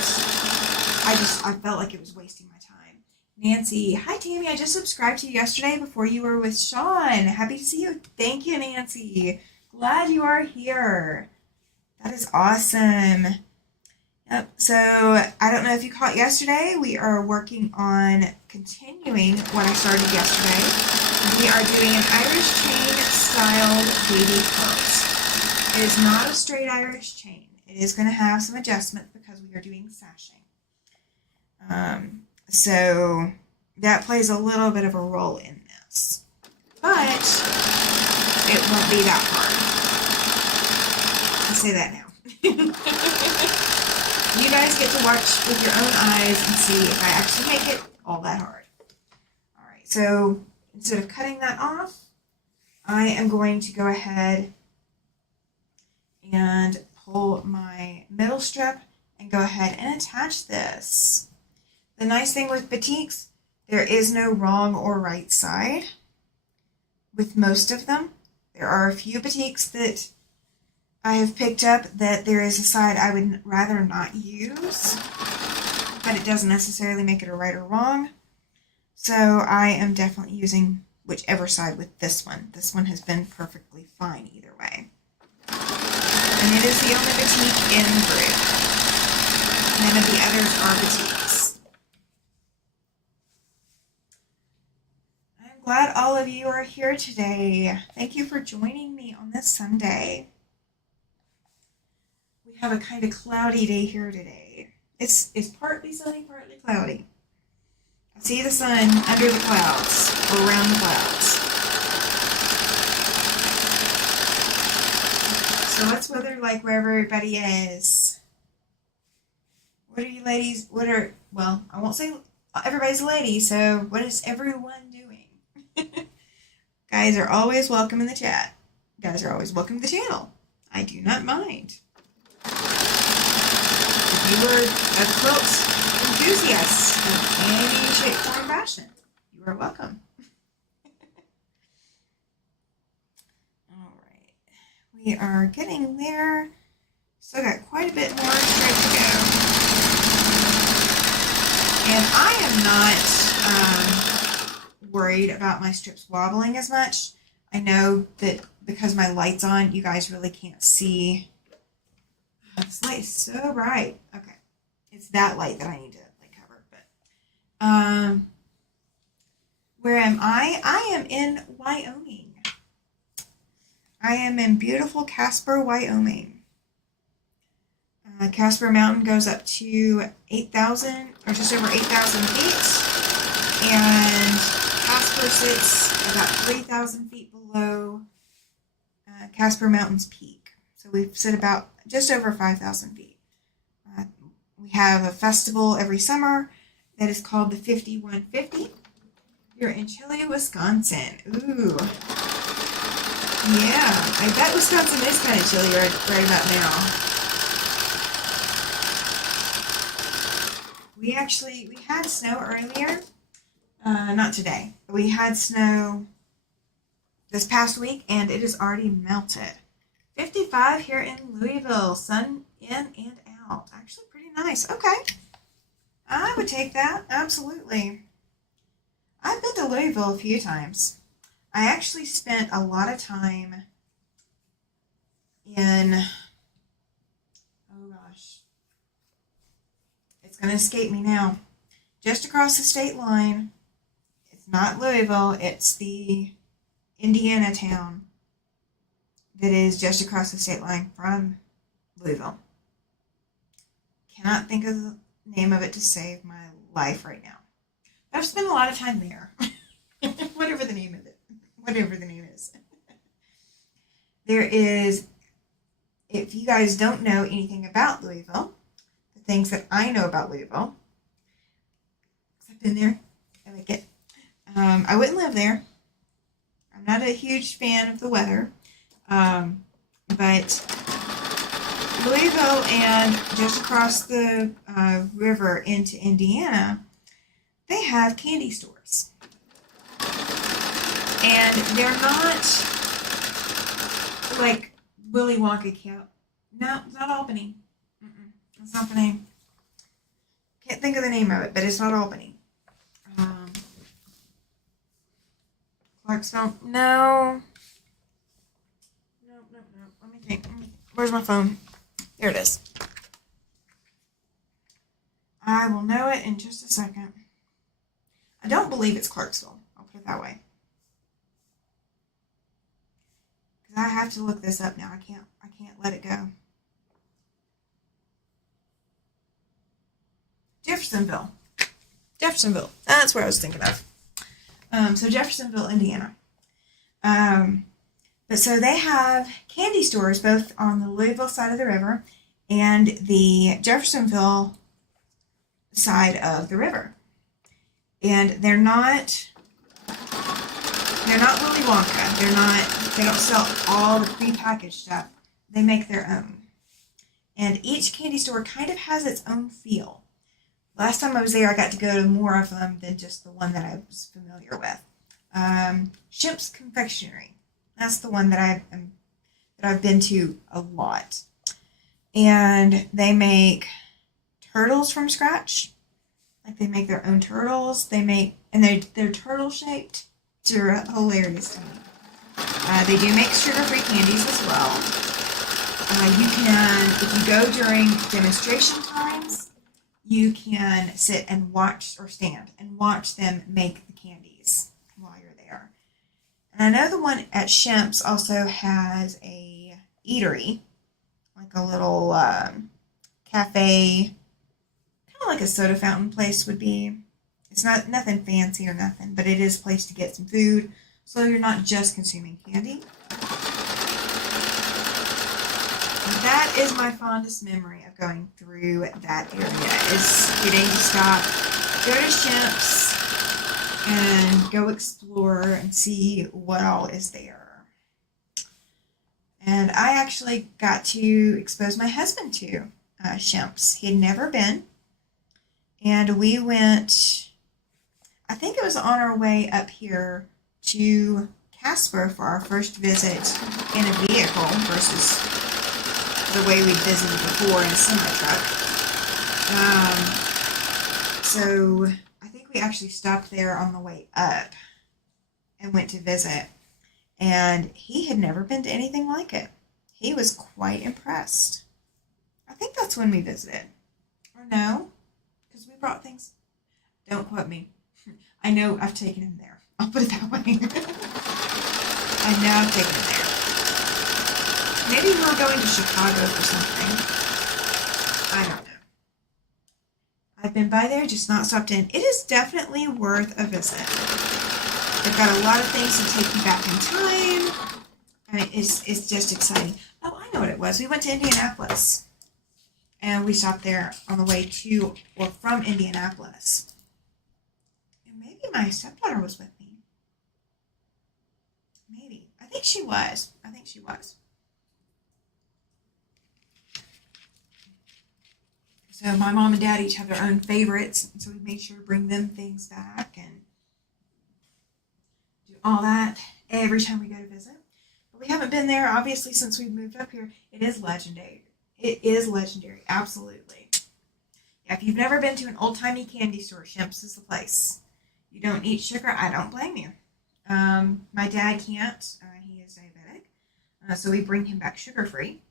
I felt like it was wasting my time. Nancy, hi Tammy, I just subscribed to you yesterday before you were with Sean. Happy to see you. Thank you, Nancy. Glad you are here. That is awesome. Yep, so I don't know if you caught yesterday, we are working on continuing what I started yesterday. We are doing an Irish chain styled baby coat. It is not a straight Irish chain. It is going to have some adjustments because we are doing sashing. So that plays a little bit of a role in this, but it won't be that hard. I'll say that now. You guys get to watch with your own eyes and see if I actually make it all that hard. All right, so instead of cutting that off, I am going to go ahead and pull my middle strip and go ahead and attach this. The nice thing with batiks, there is no wrong or right side with most of them. There are a few batiks that I have picked up that there is a side I would rather not use, but it doesn't necessarily make it a right or wrong. So I am definitely using whichever side with this one. This one has been perfectly fine either way. And it is the only batik in the group. None of the others are batiks. I'm glad all of you are here today. Thank you for joining me on this Sunday. We have a kind of cloudy day here today. It's partly sunny, partly cloudy. I see the sun under the clouds, or around the clouds. So what's weather like wherever everybody is? What are you ladies, well, I won't say everybody's a lady, so what is everyone doing? Guys are always welcome in the chat. Guys are always welcome to the channel. I do not mind. If you were a quilt enthusiast of any shape, form, fashion, you are welcome. All right. We are getting there. Still got quite a bit more straight to go. And I am not worried about my strips wobbling as much. I know that because my light's on, you guys really can't see. This light is so bright. Okay. It's that light that I need to cover. But where am I? I am in Wyoming. I am in beautiful Casper, Wyoming. Casper Mountain goes up to 8,000 or just over 8,000 feet. And Casper sits about 3,000 feet below Casper Mountain's peak. So we sit about just over 5,000 feet. We have a festival every summer that is called the 5150. You're in Chilly, Wisconsin. Ooh. Yeah, I bet Wisconsin is kind of chilly right about now. We had snow earlier. Not today. We had snow this past week, and it has already melted. 55 here in Louisville. Sun in and out. Actually pretty nice. Okay. I would take that. Absolutely. I've been to Louisville a few times. I actually spent a lot of time in, going to escape me now. Just across the state line. It's not Louisville. It's the Indiana town that is just across the state line from Louisville. Cannot think of the name of it to save my life right now. I've spent a lot of time there. Whatever the name of it. Whatever the name is. There is, if you guys don't know anything about Louisville, the things that I know about Louisville, because I've been there, I like it. I wouldn't live there. I'm not a huge fan of the weather. But Louisville and just across the river into Indiana, they have candy stores. And they're not like Willy Wonka Camp. No, it's not Albany. It's not the name. Can't think of the name of it, but it's not Albany. Clarksville. No. No. Let me think. Where's my phone? There it is. I will know it in just a second. I don't believe it's Clarksville. I'll put it that way. Because I have to look this up now. I can't let it go. Jeffersonville. That's where I was thinking of. So Jeffersonville, Indiana. But so they have candy stores both on the Louisville side of the river and the Jeffersonville side of the river. And they're not Willy Wonka. They don't sell all the prepackaged stuff. They make their own. And each candy store kind of has its own feel. Last time I was there, I got to go to more of them than just the one that I was familiar with. Shemp's Confectionery. That's the one that I've been to a lot. And they make turtles from scratch. Like they make their own turtles. They're turtle shaped. They're hilarious to me. They do make sugar-free candies as well. You can, if you go during demonstration times, you can sit and watch or stand and watch them make the candies while you're there. And I know the one at Shemp's also has a eatery, like a little cafe, kind of like a soda fountain place would be. It's not nothing fancy or nothing, but it is a place to get some food, so you're not just consuming candy. That is my fondest memory of going through that area, is getting to stop, go to Shemp's, and go explore and see what all is there. And I actually got to expose my husband to Shemp's. He had never been. And we went, I think it was on our way up here to Casper for our first visit in a vehicle versus the way we visited before in a semi-truck. So I think we actually stopped there on the way up and went to visit. And he had never been to anything like it. He was quite impressed. I think that's when we visited. Or no, because we brought things. Don't quote me. I know I've taken him there. I'll put it that way. I know I've taken him there. Maybe we were going to Chicago for something. I don't know. I've been by there, just not stopped in. It is definitely worth a visit. They've got a lot of things to take you back in time. I mean, it's just exciting. Oh, I know what it was. We went to Indianapolis. And we stopped there on the way to or from Indianapolis. And maybe my stepdaughter was with me. Maybe. I think she was. So my mom and dad each have their own favorites, and so we made sure to bring them things back and do all that every time we go to visit. But we haven't been there, obviously, since we've moved up here. It is legendary. Absolutely. Yeah, if you've never been to an old-timey candy store, Shemp's is the place. You don't eat sugar, I don't blame you. My dad can't. He is diabetic, so we bring him back sugar-free.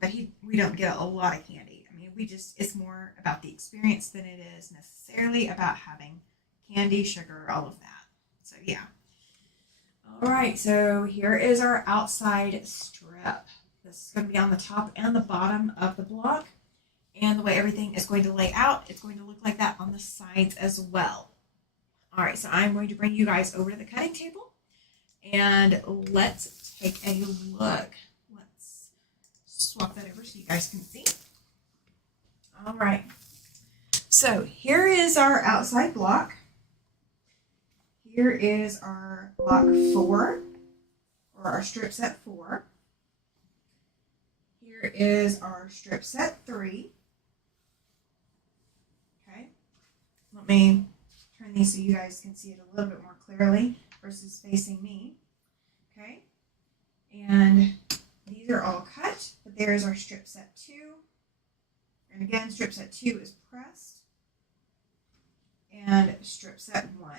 But we don't get a lot of candy. I mean, it's more about the experience than it is necessarily about having candy, sugar, all of that. So yeah. All right, so here is our outside strip. This is going to be on the top and the bottom of the block. And the way everything is going to lay out, it's going to look like that on the sides as well. All right, so I'm going to bring you guys over to the cutting table and let's take a look. Let's swap that over so you guys can see. All right, so here is our outside block. Here is our block 4, or our strip set 4. Here is our strip set 3. Okay, let me turn these so you guys can see it a little bit more clearly versus facing me. Okay, and these are all cut, but there is our strip set 2. And again, strip set 2 is pressed, and strip set 1.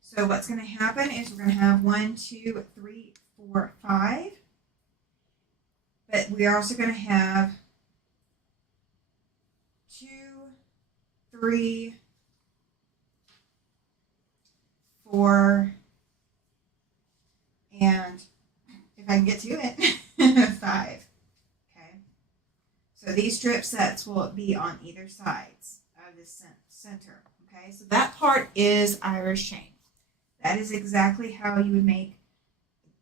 So what's going to happen is we're going to have 1, 2, 3, 4, 5. But we are also going to have 2, 3, 4, and if I can get to it, 5. Okay. So these strip sets will be on either sides of the center. Okay. So that part is Irish chain. That is exactly how you would make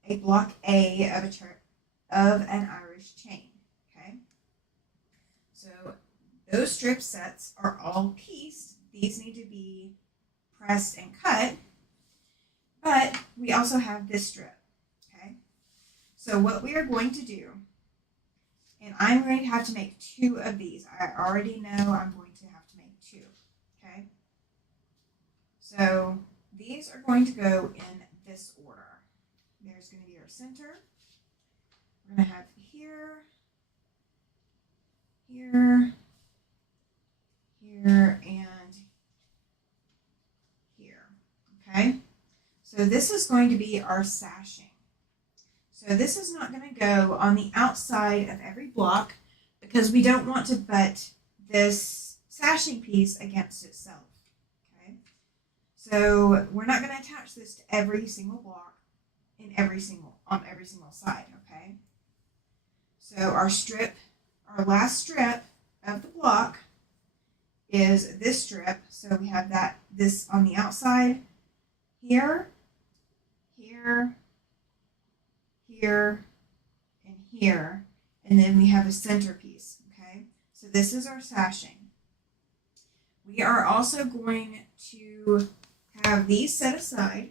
a block A of an Irish chain. Okay. So those strip sets are all pieced. These need to be pressed and cut. But we also have this strip. Okay. So what we are going to do, and I'm going to have to make 2 of these. I already know I'm going to have to make 2. Okay. So these are going to go in this order. There's going to be our center. We're going to have here, here, here, and here. Okay? So this is going to be our sashing. So this is not going to go on the outside of every block because we don't want to butt this sashing piece against itself. So we're not going to attach this to every single block on every single side, okay? So our last strip of the block is this strip. So we have this on the outside here, here, here, and here, and then we have a centerpiece, okay? So this is our sashing. We are also going to have these set aside.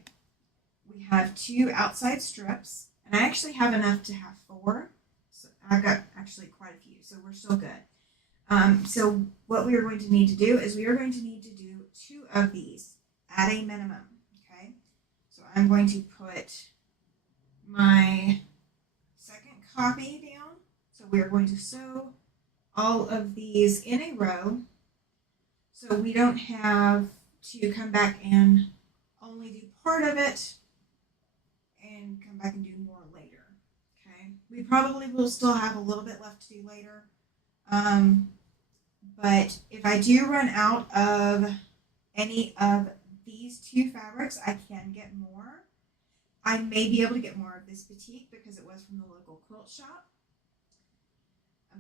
We have 2 outside strips, and I actually have enough to have 4. So I've got actually quite a few, so we're still good. So what we are going to need to do is we are going to need to do 2 of these at a minimum. Okay, so I'm going to put my second copy down. So we are going to sew all of these in a row, so we don't have to come back and only do part of it and come back and do more later. Okay, we probably will still have a little bit left to do later, but if I do run out of any of these 2 fabrics, I can get more. I may be able to get more of this batik because it was from the local quilt shop,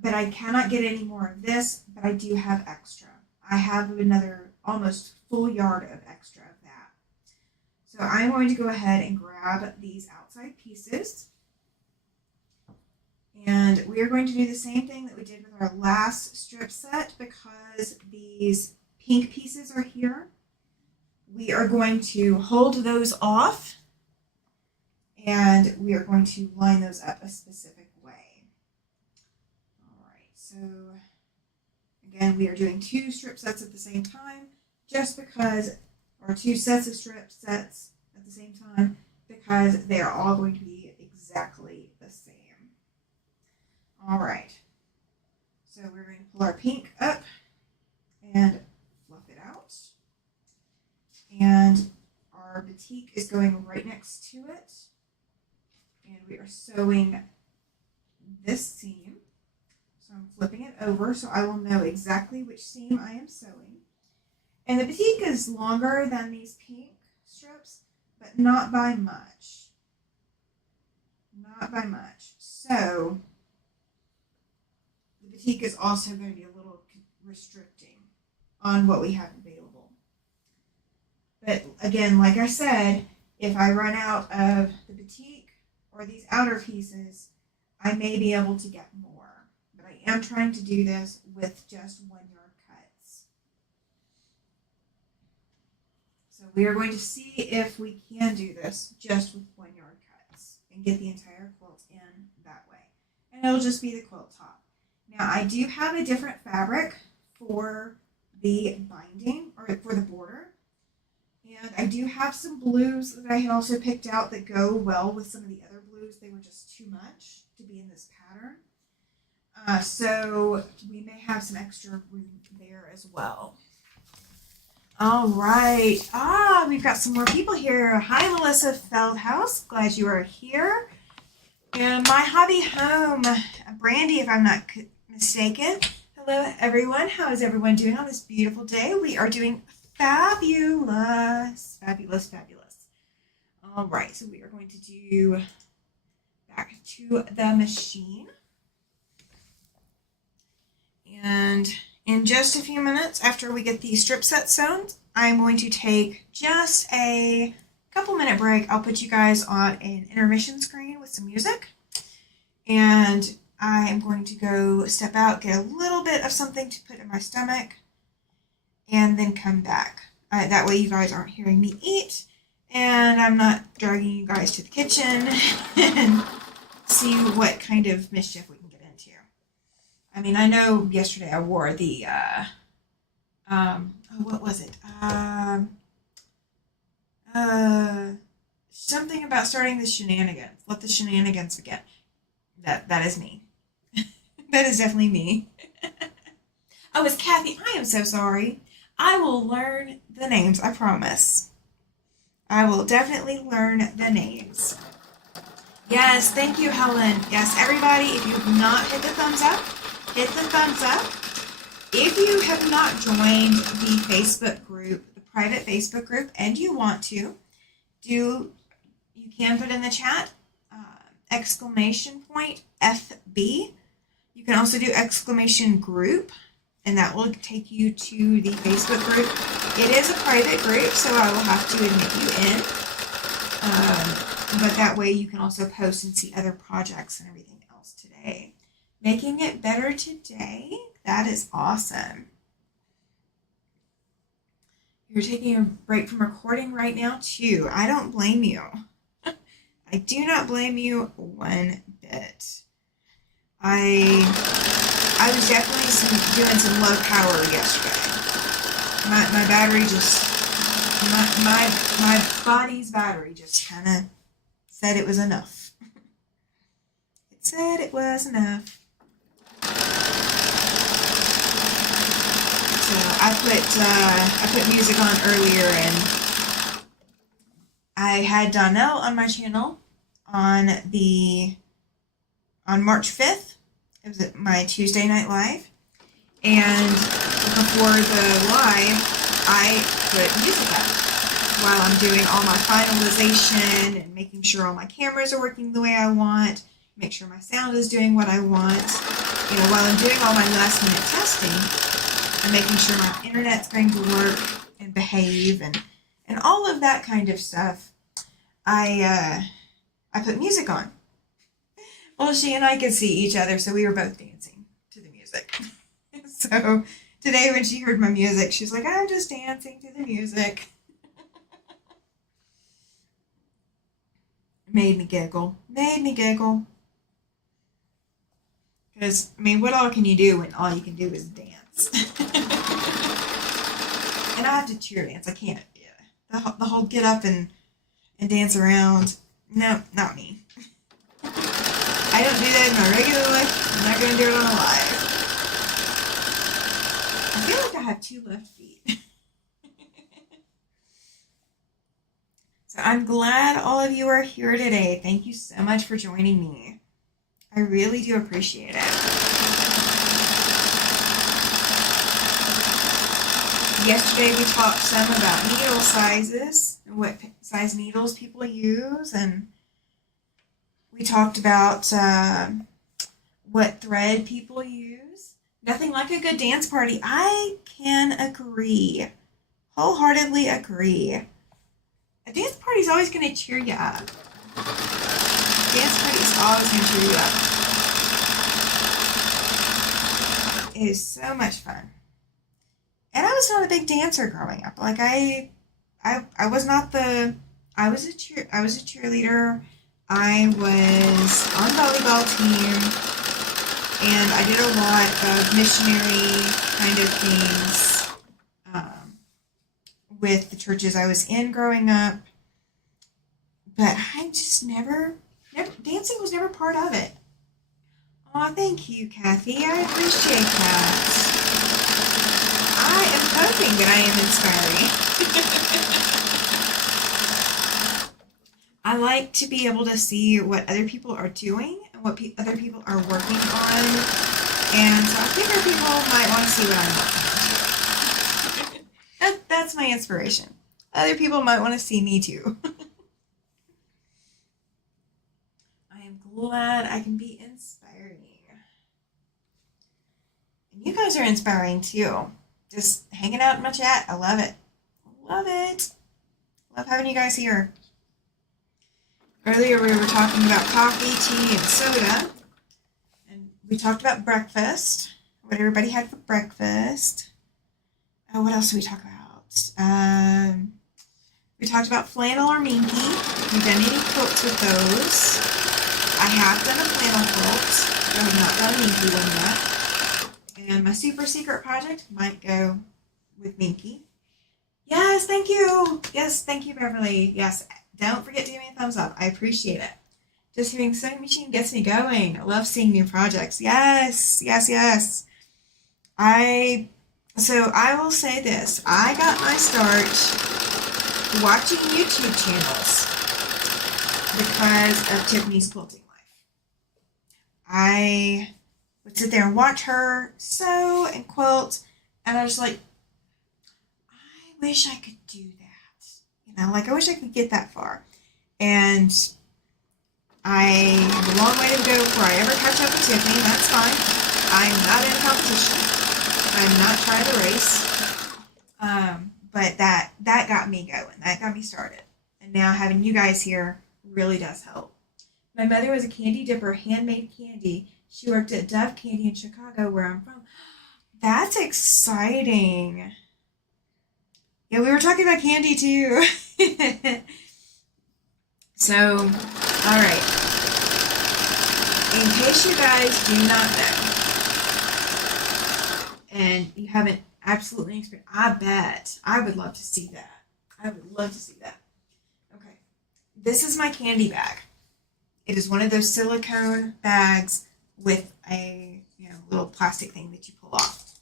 but I cannot get any more of this, but I do have extra. I have another almost full yard of extra of that. So I'm going to go ahead and grab these outside pieces. And we are going to do the same thing that we did with our last strip set because these pink pieces are here. We are going to hold those off and we are going to line those up a specific way. All right, so again, we are doing 2 strip sets at the same time just because, or 2 sets of strip sets at the same time because they are all going to be exactly the same. All right, so we're going to pull our pink up and fluff it out. And our batik is going right next to it. And we are sewing this seam. So So I'm flipping it over so I will know exactly which seam I am sewing. And the batik is longer than these pink strips, but not by much. Not by much. So the batik is also going to be a little restricting on what we have available. But again, like I said, if I run out of the batik or these outer pieces, I may be able to get more. But I am trying to do this with just 1 yard cuts. So we are going to see if we can do this just with 1 yard cuts and get the entire quilt in that way. And it'll just be the quilt top. Now I do have a different fabric for the binding or for the border. And I do have some blues that I had also picked out that go well with some of the other blues. They were just too much to be in this pattern. So we may have some extra room there as well. All right. We've got some more people here. Hi, Melissa Feldhouse. Glad you are here. And My Hobby Home, Brandy, if I'm not mistaken. Hello, everyone. How is everyone doing on this beautiful day? We are doing fabulous, fabulous, fabulous. All right, so we are going to do back to the machine. And in just a few minutes after we get the strip set sewn, I'm going to take just a couple minute break. I'll put you guys on an intermission screen with some music. And I'm going to go step out, get a little bit of something to put in my stomach, and then come back. That way you guys aren't hearing me eat, and I'm not dragging you guys to the kitchen and see what kind of mischief we can get into. I mean, I know yesterday I wore the, what was it? Something about starting the shenanigans. Let the shenanigans begin. That is me. That is definitely me. Oh, it's Kathy. I am so sorry. I will learn the names, I promise. I will definitely learn the names. Yes, thank you, Helen. Yes, everybody, if you have not hit the thumbs up, hit the thumbs up. If you have not joined the Facebook group, the private Facebook group, and you want to, you can put in the chat, exclamation point FB. You can also do exclamation group, and that will take you to the Facebook group. It is a private group, so I will have to admit you in. But that way you can also post and see other projects and everything else today. Making it better today? That is awesome. You're taking a break from recording right now, too. I don't blame you. I do not blame you one bit. I was definitely doing some low power yesterday. My battery just, my body's battery just kind of said it was enough. It said it was enough. So I put music on earlier, and I had Donnell on my channel on March 5th. It was at my Tuesday night live, and before the live, I put music up while I'm doing all my finalization and making sure all my cameras are working the way I want, make sure my sound is doing what I want. You know, while I'm doing all my last minute testing, I'm making sure my internet's going to work and behave and all of that kind of stuff. I put music on. Well, she and I could see each other, so we were both dancing to the music. So today when she heard my music, she's like, I'm just dancing to the music. Made me giggle. Because, I mean, what all can you do when all you can do is dance? And I have to cheer dance. I can't. Yeah. The whole get up and dance around. No, not me. I don't do that in my regular life. I'm not going to do it on a live. I feel like I have 2 left feet. So I'm glad all of you are here today. Thank you so much for joining me. I really do appreciate it. Yesterday we talked some about needle sizes and what size needles people use, and we talked about what thread people use. Nothing like a good dance party. I can agree. Wholeheartedly agree. A dance party is always going to cheer you up. A dance party is always going to cheer you up. It is so much fun. And I was not a big dancer growing up. Like I was not the. I was a cheerleader. I was on volleyball team, and I did a lot of missionary kind of things with the churches I was in growing up. But I just never dancing was never part of it. Aw, thank you, Kathy. I appreciate that. I am hoping that I am inspiring. I like to be able to see what other people are doing and what other people are working on. And so I figure people might want to see what I'm working on. That's my inspiration. Other people might want to see me too. I am glad I can be inspiring. And you guys are inspiring too. Just hanging out in my chat. I love it. Love it. Love having you guys here. Earlier we were talking about coffee, tea, and soda. And we talked about breakfast. What everybody had for breakfast. What else did we talk about? We talked about flannel or minky. Have you done any quilts with those? I have done a flannel quilt. I have not done a minky one yet. And my super secret project might go with minky. Yes, thank you. Yes, thank you, Beverly. Yes, don't forget to give me a thumbs up. I appreciate it. Just hearing Sewing Machine gets me going. I love seeing new projects. Yes, yes, yes. So I will say this. I got my start watching YouTube channels because of Tiffany's Quilting Life. I would sit there and watch her sew and quilt, and I was like, I wish I could do that. You know, like I wish I could get that far. And I have a long way to go before I ever catch up with Tiffany, and that's fine. I'm not in a competition. I'm not trying to race. But that got me going. That got me started. And now having you guys here really does help. My mother was a candy dipper, handmade candy. She worked at Dove Candy in Chicago, where I'm from. That's exciting. Yeah, we were talking about candy too. So, all right. In case you guys do not know, and you haven't absolutely experienced, I bet I would love to see that. I would love to see that. Okay, this is my candy bag. It is one of those silicone bags with a little plastic thing that you pull off.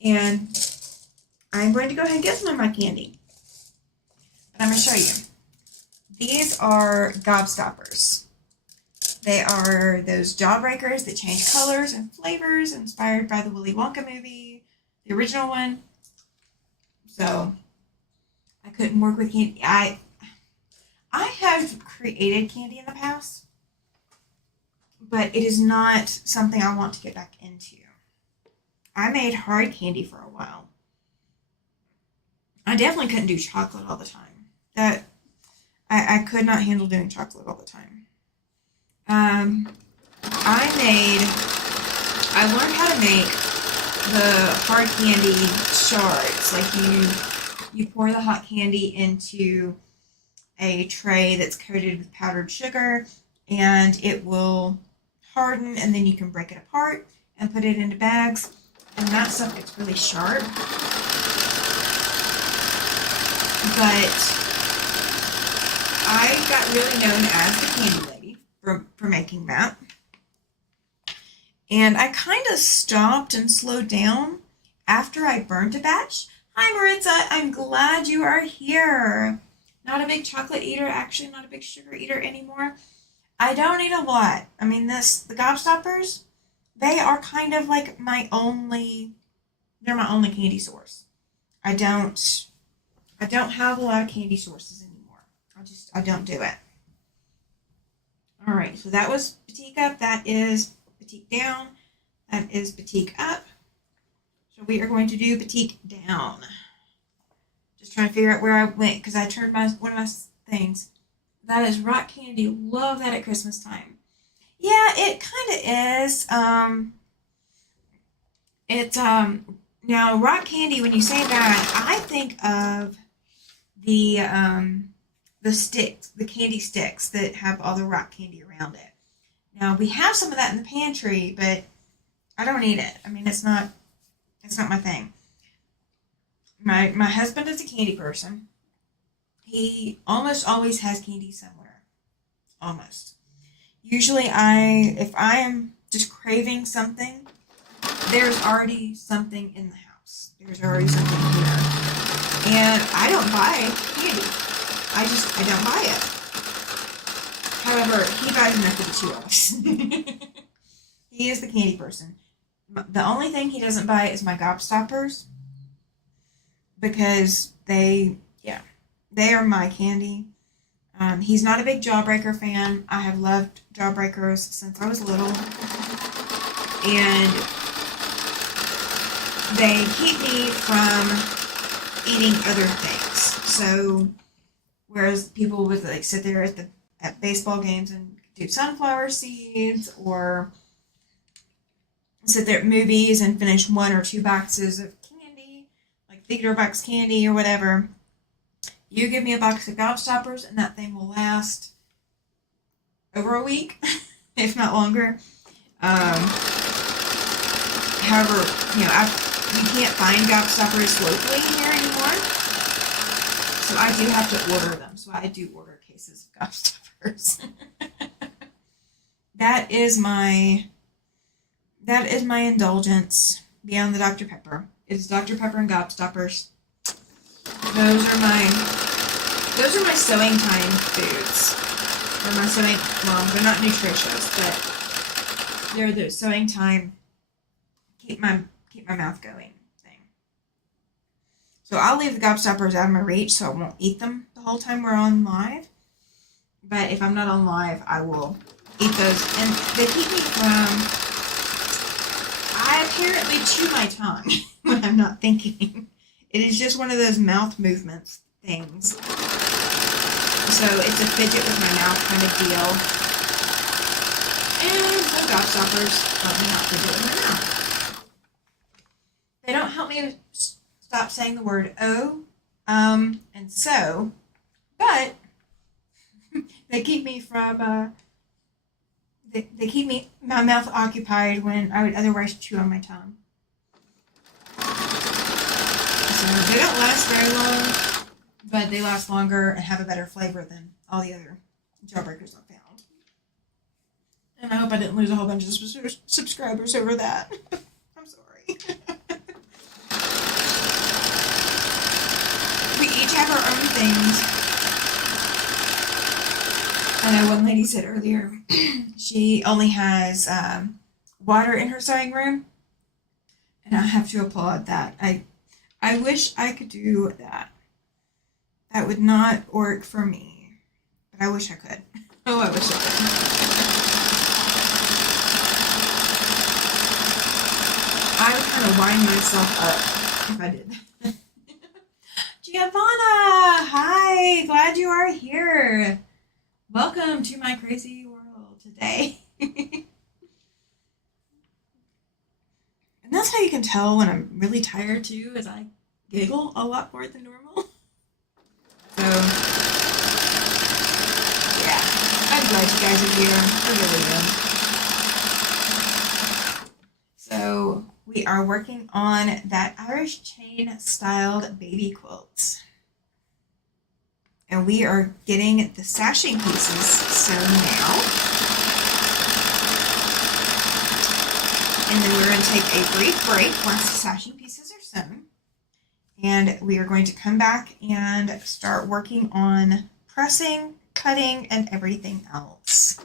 And I'm going to go ahead and get some of my candy. But I'm going to show you. These are gobstoppers. They are those jawbreakers that change colors and flavors, inspired by the Willy Wonka movie, the original one. So I couldn't work with candy. I have created candy in the past, but it is not something I want to get back into. I made hard candy for a while. I definitely couldn't do chocolate all the time. I could not handle doing chocolate all the time. I learned how to make the hard candy shards. Like you pour the hot candy into a tray that's coated with powdered sugar, and it will harden, and then you can break it apart and put it into bags, and that stuff gets really sharp. But I got really known as the candy lady for making that. And I kind of stopped and slowed down after I burned a batch. Hi, Maritza. I'm glad you are here. Not a big chocolate eater, actually not a big sugar eater anymore. I don't eat a lot. I mean, the gobstoppers, they are kind of like they're my only candy source. I don't have a lot of candy sources anymore. I don't do it. All right, so that was Batik up. That is Batik down. That is Batik up. So we are going to do Batik down. Just trying to figure out where I went because I turned one of my things. That is rock candy. Love that at Christmas time. Yeah, it kind of is. It's now rock candy. When you say that, I think of the sticks, the candy sticks that have all the rock candy around it. Now we have some of that in the pantry, but I don't eat it. I mean, it's not my thing. My husband is a candy person. He almost always has candy somewhere. Almost. Usually if I am just craving something, there's already something in the house. There's already something here. And I don't buy candy. I don't buy it. However, he buys enough for the two of us. He is the candy person. The only thing he doesn't buy is my Gobstoppers. Because they are my candy. He's not a big Jawbreaker fan. I have loved Jawbreakers since I was little. And they keep me from eating other things. So, whereas people would like sit there at baseball games and do sunflower seeds, or sit there at movies and finish 1 or 2 boxes of candy, like Theodore Box candy or whatever. You give me a box of Gobstoppers and that thing will last over a week, if not longer. However, you can't find Gobstoppers locally here anymore. So I do have to order them. So I do order cases of Gobstoppers. That is my indulgence beyond the Dr. Pepper. It's Dr. Pepper and Gobstoppers. Those are my sewing time foods. Or my sewing, well, they're not nutritious, but they're the sewing time, keep my mouth going thing. So I'll leave the Gobstoppers out of my reach so I won't eat them the whole time we're on live. But if I'm not on live, I will eat those. And they keep me from, I apparently chew my tongue when I'm not thinking. It is just one of those mouth movements things. So it's a fidget with my mouth kind of deal. And the Gobstoppers help me not fidget with my mouth. They don't help me stop saying the word oh, and so, but they keep me from, they keep my mouth occupied when I would otherwise chew on my tongue. So they don't last very long, but they last longer and have a better flavor than all the other Jawbreakers I've found. And I hope I didn't lose a whole bunch of subscribers over that. I'm sorry. We each have our own things. I know one lady said earlier she only has water in her sewing room, and I have to applaud that. I wish I could do that. That would not work for me, but I wish I could. Oh, I wish I could. I would kind of wind myself up if I did that. Giovanna! Hi! Glad you are here. Welcome to my crazy world today. And that's how you can tell when I'm really tired too, is I giggle a lot more than normal. So, yeah, I'm glad you guys are here. I really am. So, we are working on that Irish chain styled baby quilts. And we are getting the sashing pieces sewn now. And then we're going to take a brief break once the sashing pieces are sewn. And we are going to come back and start working on pressing, cutting, and everything else.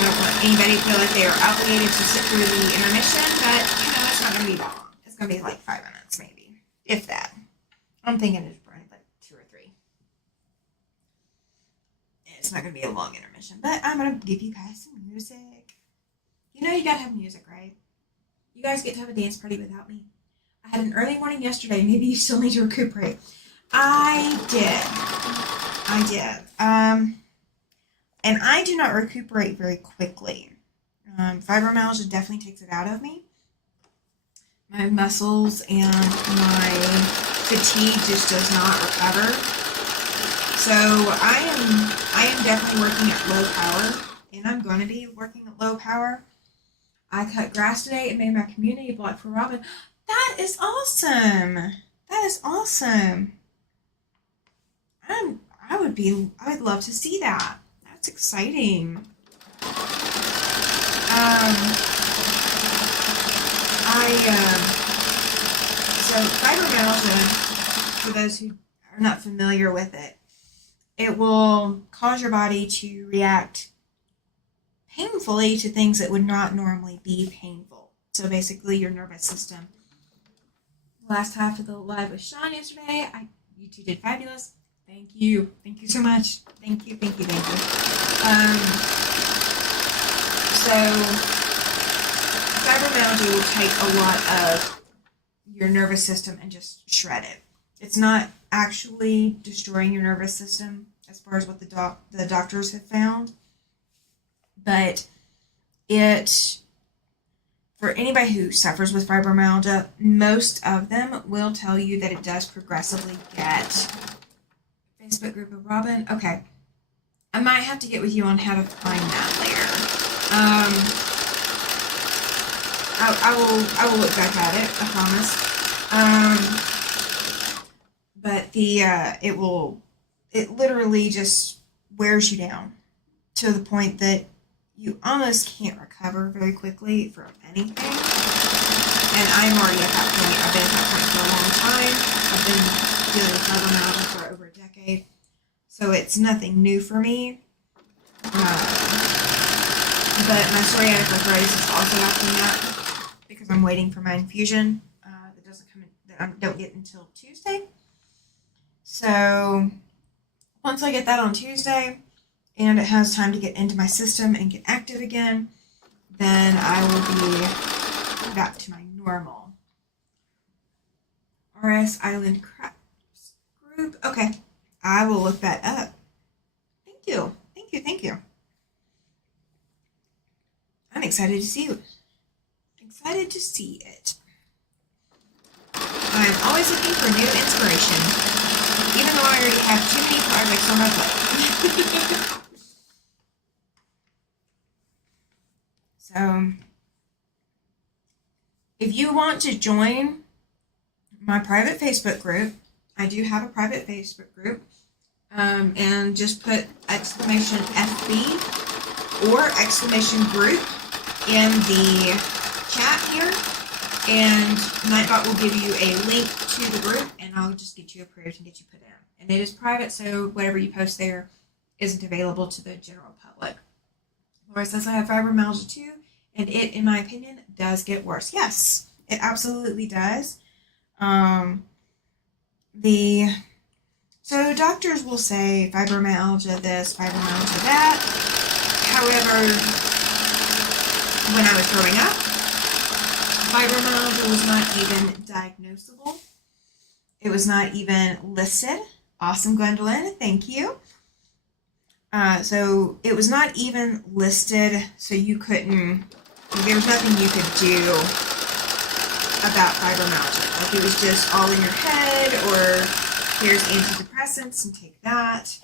I don't want anybody to feel like they are obligated to sit through the intermission, but it's not going to be that long. It's going to be like 5 minutes, maybe, if that. I'm thinking it's probably like 2 or 3. It's not going to be a long intermission, but I'm going to give you guys some music. You know you got to have music, right? You guys get to have a dance party without me. I had an early morning yesterday. Maybe you still need to recuperate. I did. And I do not recuperate very quickly. Fibromyalgia definitely takes it out of me. My muscles and my fatigue just does not recover. So I am definitely working at low power, and I'm going to be working at low power. I cut grass today and made my community block for Robin. That is awesome. That is awesome. I would love to see that. That's exciting. So fibromyalgia, for those who are not familiar with it, it will cause your body to react painfully to things that would not normally be painful. So basically your nervous system. Last half of the live with Sean yesterday, you two did fabulous. Thank you. Thank you so much. Thank you. So fibromyalgia will take a lot of your nervous system and just shred it. It's not actually destroying your nervous system as far as what the doctors have found, but for anybody who suffers with fibromyalgia, most of them will tell you that it does progressively get. Facebook group of Robin. Okay. I might have to get with you on how to find that later. I will look back at it, I promise. But it literally just wears you down to the point that you almost can't recover very quickly from anything. And I'm already at that point. I've been at that point for a long time. I've been dealing with fibromyalgia for over a decade. So it's nothing new for me. But my psoriatic arthritis is also acting up because I'm waiting for my infusion that I don't get until Tuesday. So once I get that on Tuesday and it has time to get into my system and get active again, then I will be back to my normal. RS Island Crafts Group. Okay, I will look that up. Thank you. I'm excited to see it. I'm always looking for new inspiration, even though I already have too many projects on my plate. So, if you want to join my private Facebook group, I do have a private Facebook group, and just put exclamation FB or exclamation group in the chat here, and Nightbot will give you a link to the group, and I'll just get you approved and get you put in. And it is private, so whatever you post there isn't available to the general public. Laura says I have fibromyalgia too, and it, in my opinion, does get worse. Yes, it absolutely does. So doctors will say fibromyalgia this, fibromyalgia that. However, when I was growing up, fibromyalgia was not even diagnosable. It was not even listed. Awesome, Gwendolyn. Thank you. So it was not even listed, so there was nothing you could do about fibromyalgia. Like it was just all in your head, or here's antidepressants and take that.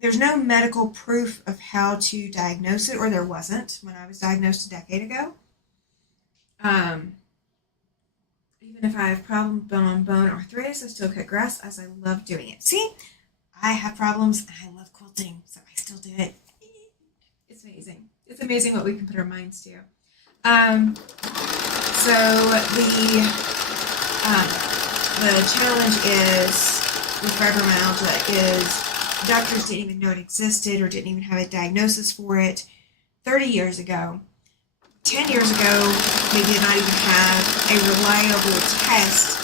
There's no medical proof of how to diagnose it, or there wasn't when I was diagnosed a decade ago. Even if I have problem bone-on-bone arthritis, I still cut grass as I love doing it. See, I have problems and I love quilting, so I still do it. It's amazing. It's amazing what we can put our minds to. So the challenge is with fibromyalgia is doctors didn't even know it existed or didn't even have a diagnosis for it 30 years ago. 10 years ago, they did not even have a reliable test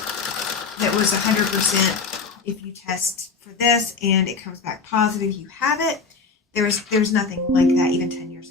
that was 100%. If you test for this and it comes back positive, you have it. There's nothing like that even 10 years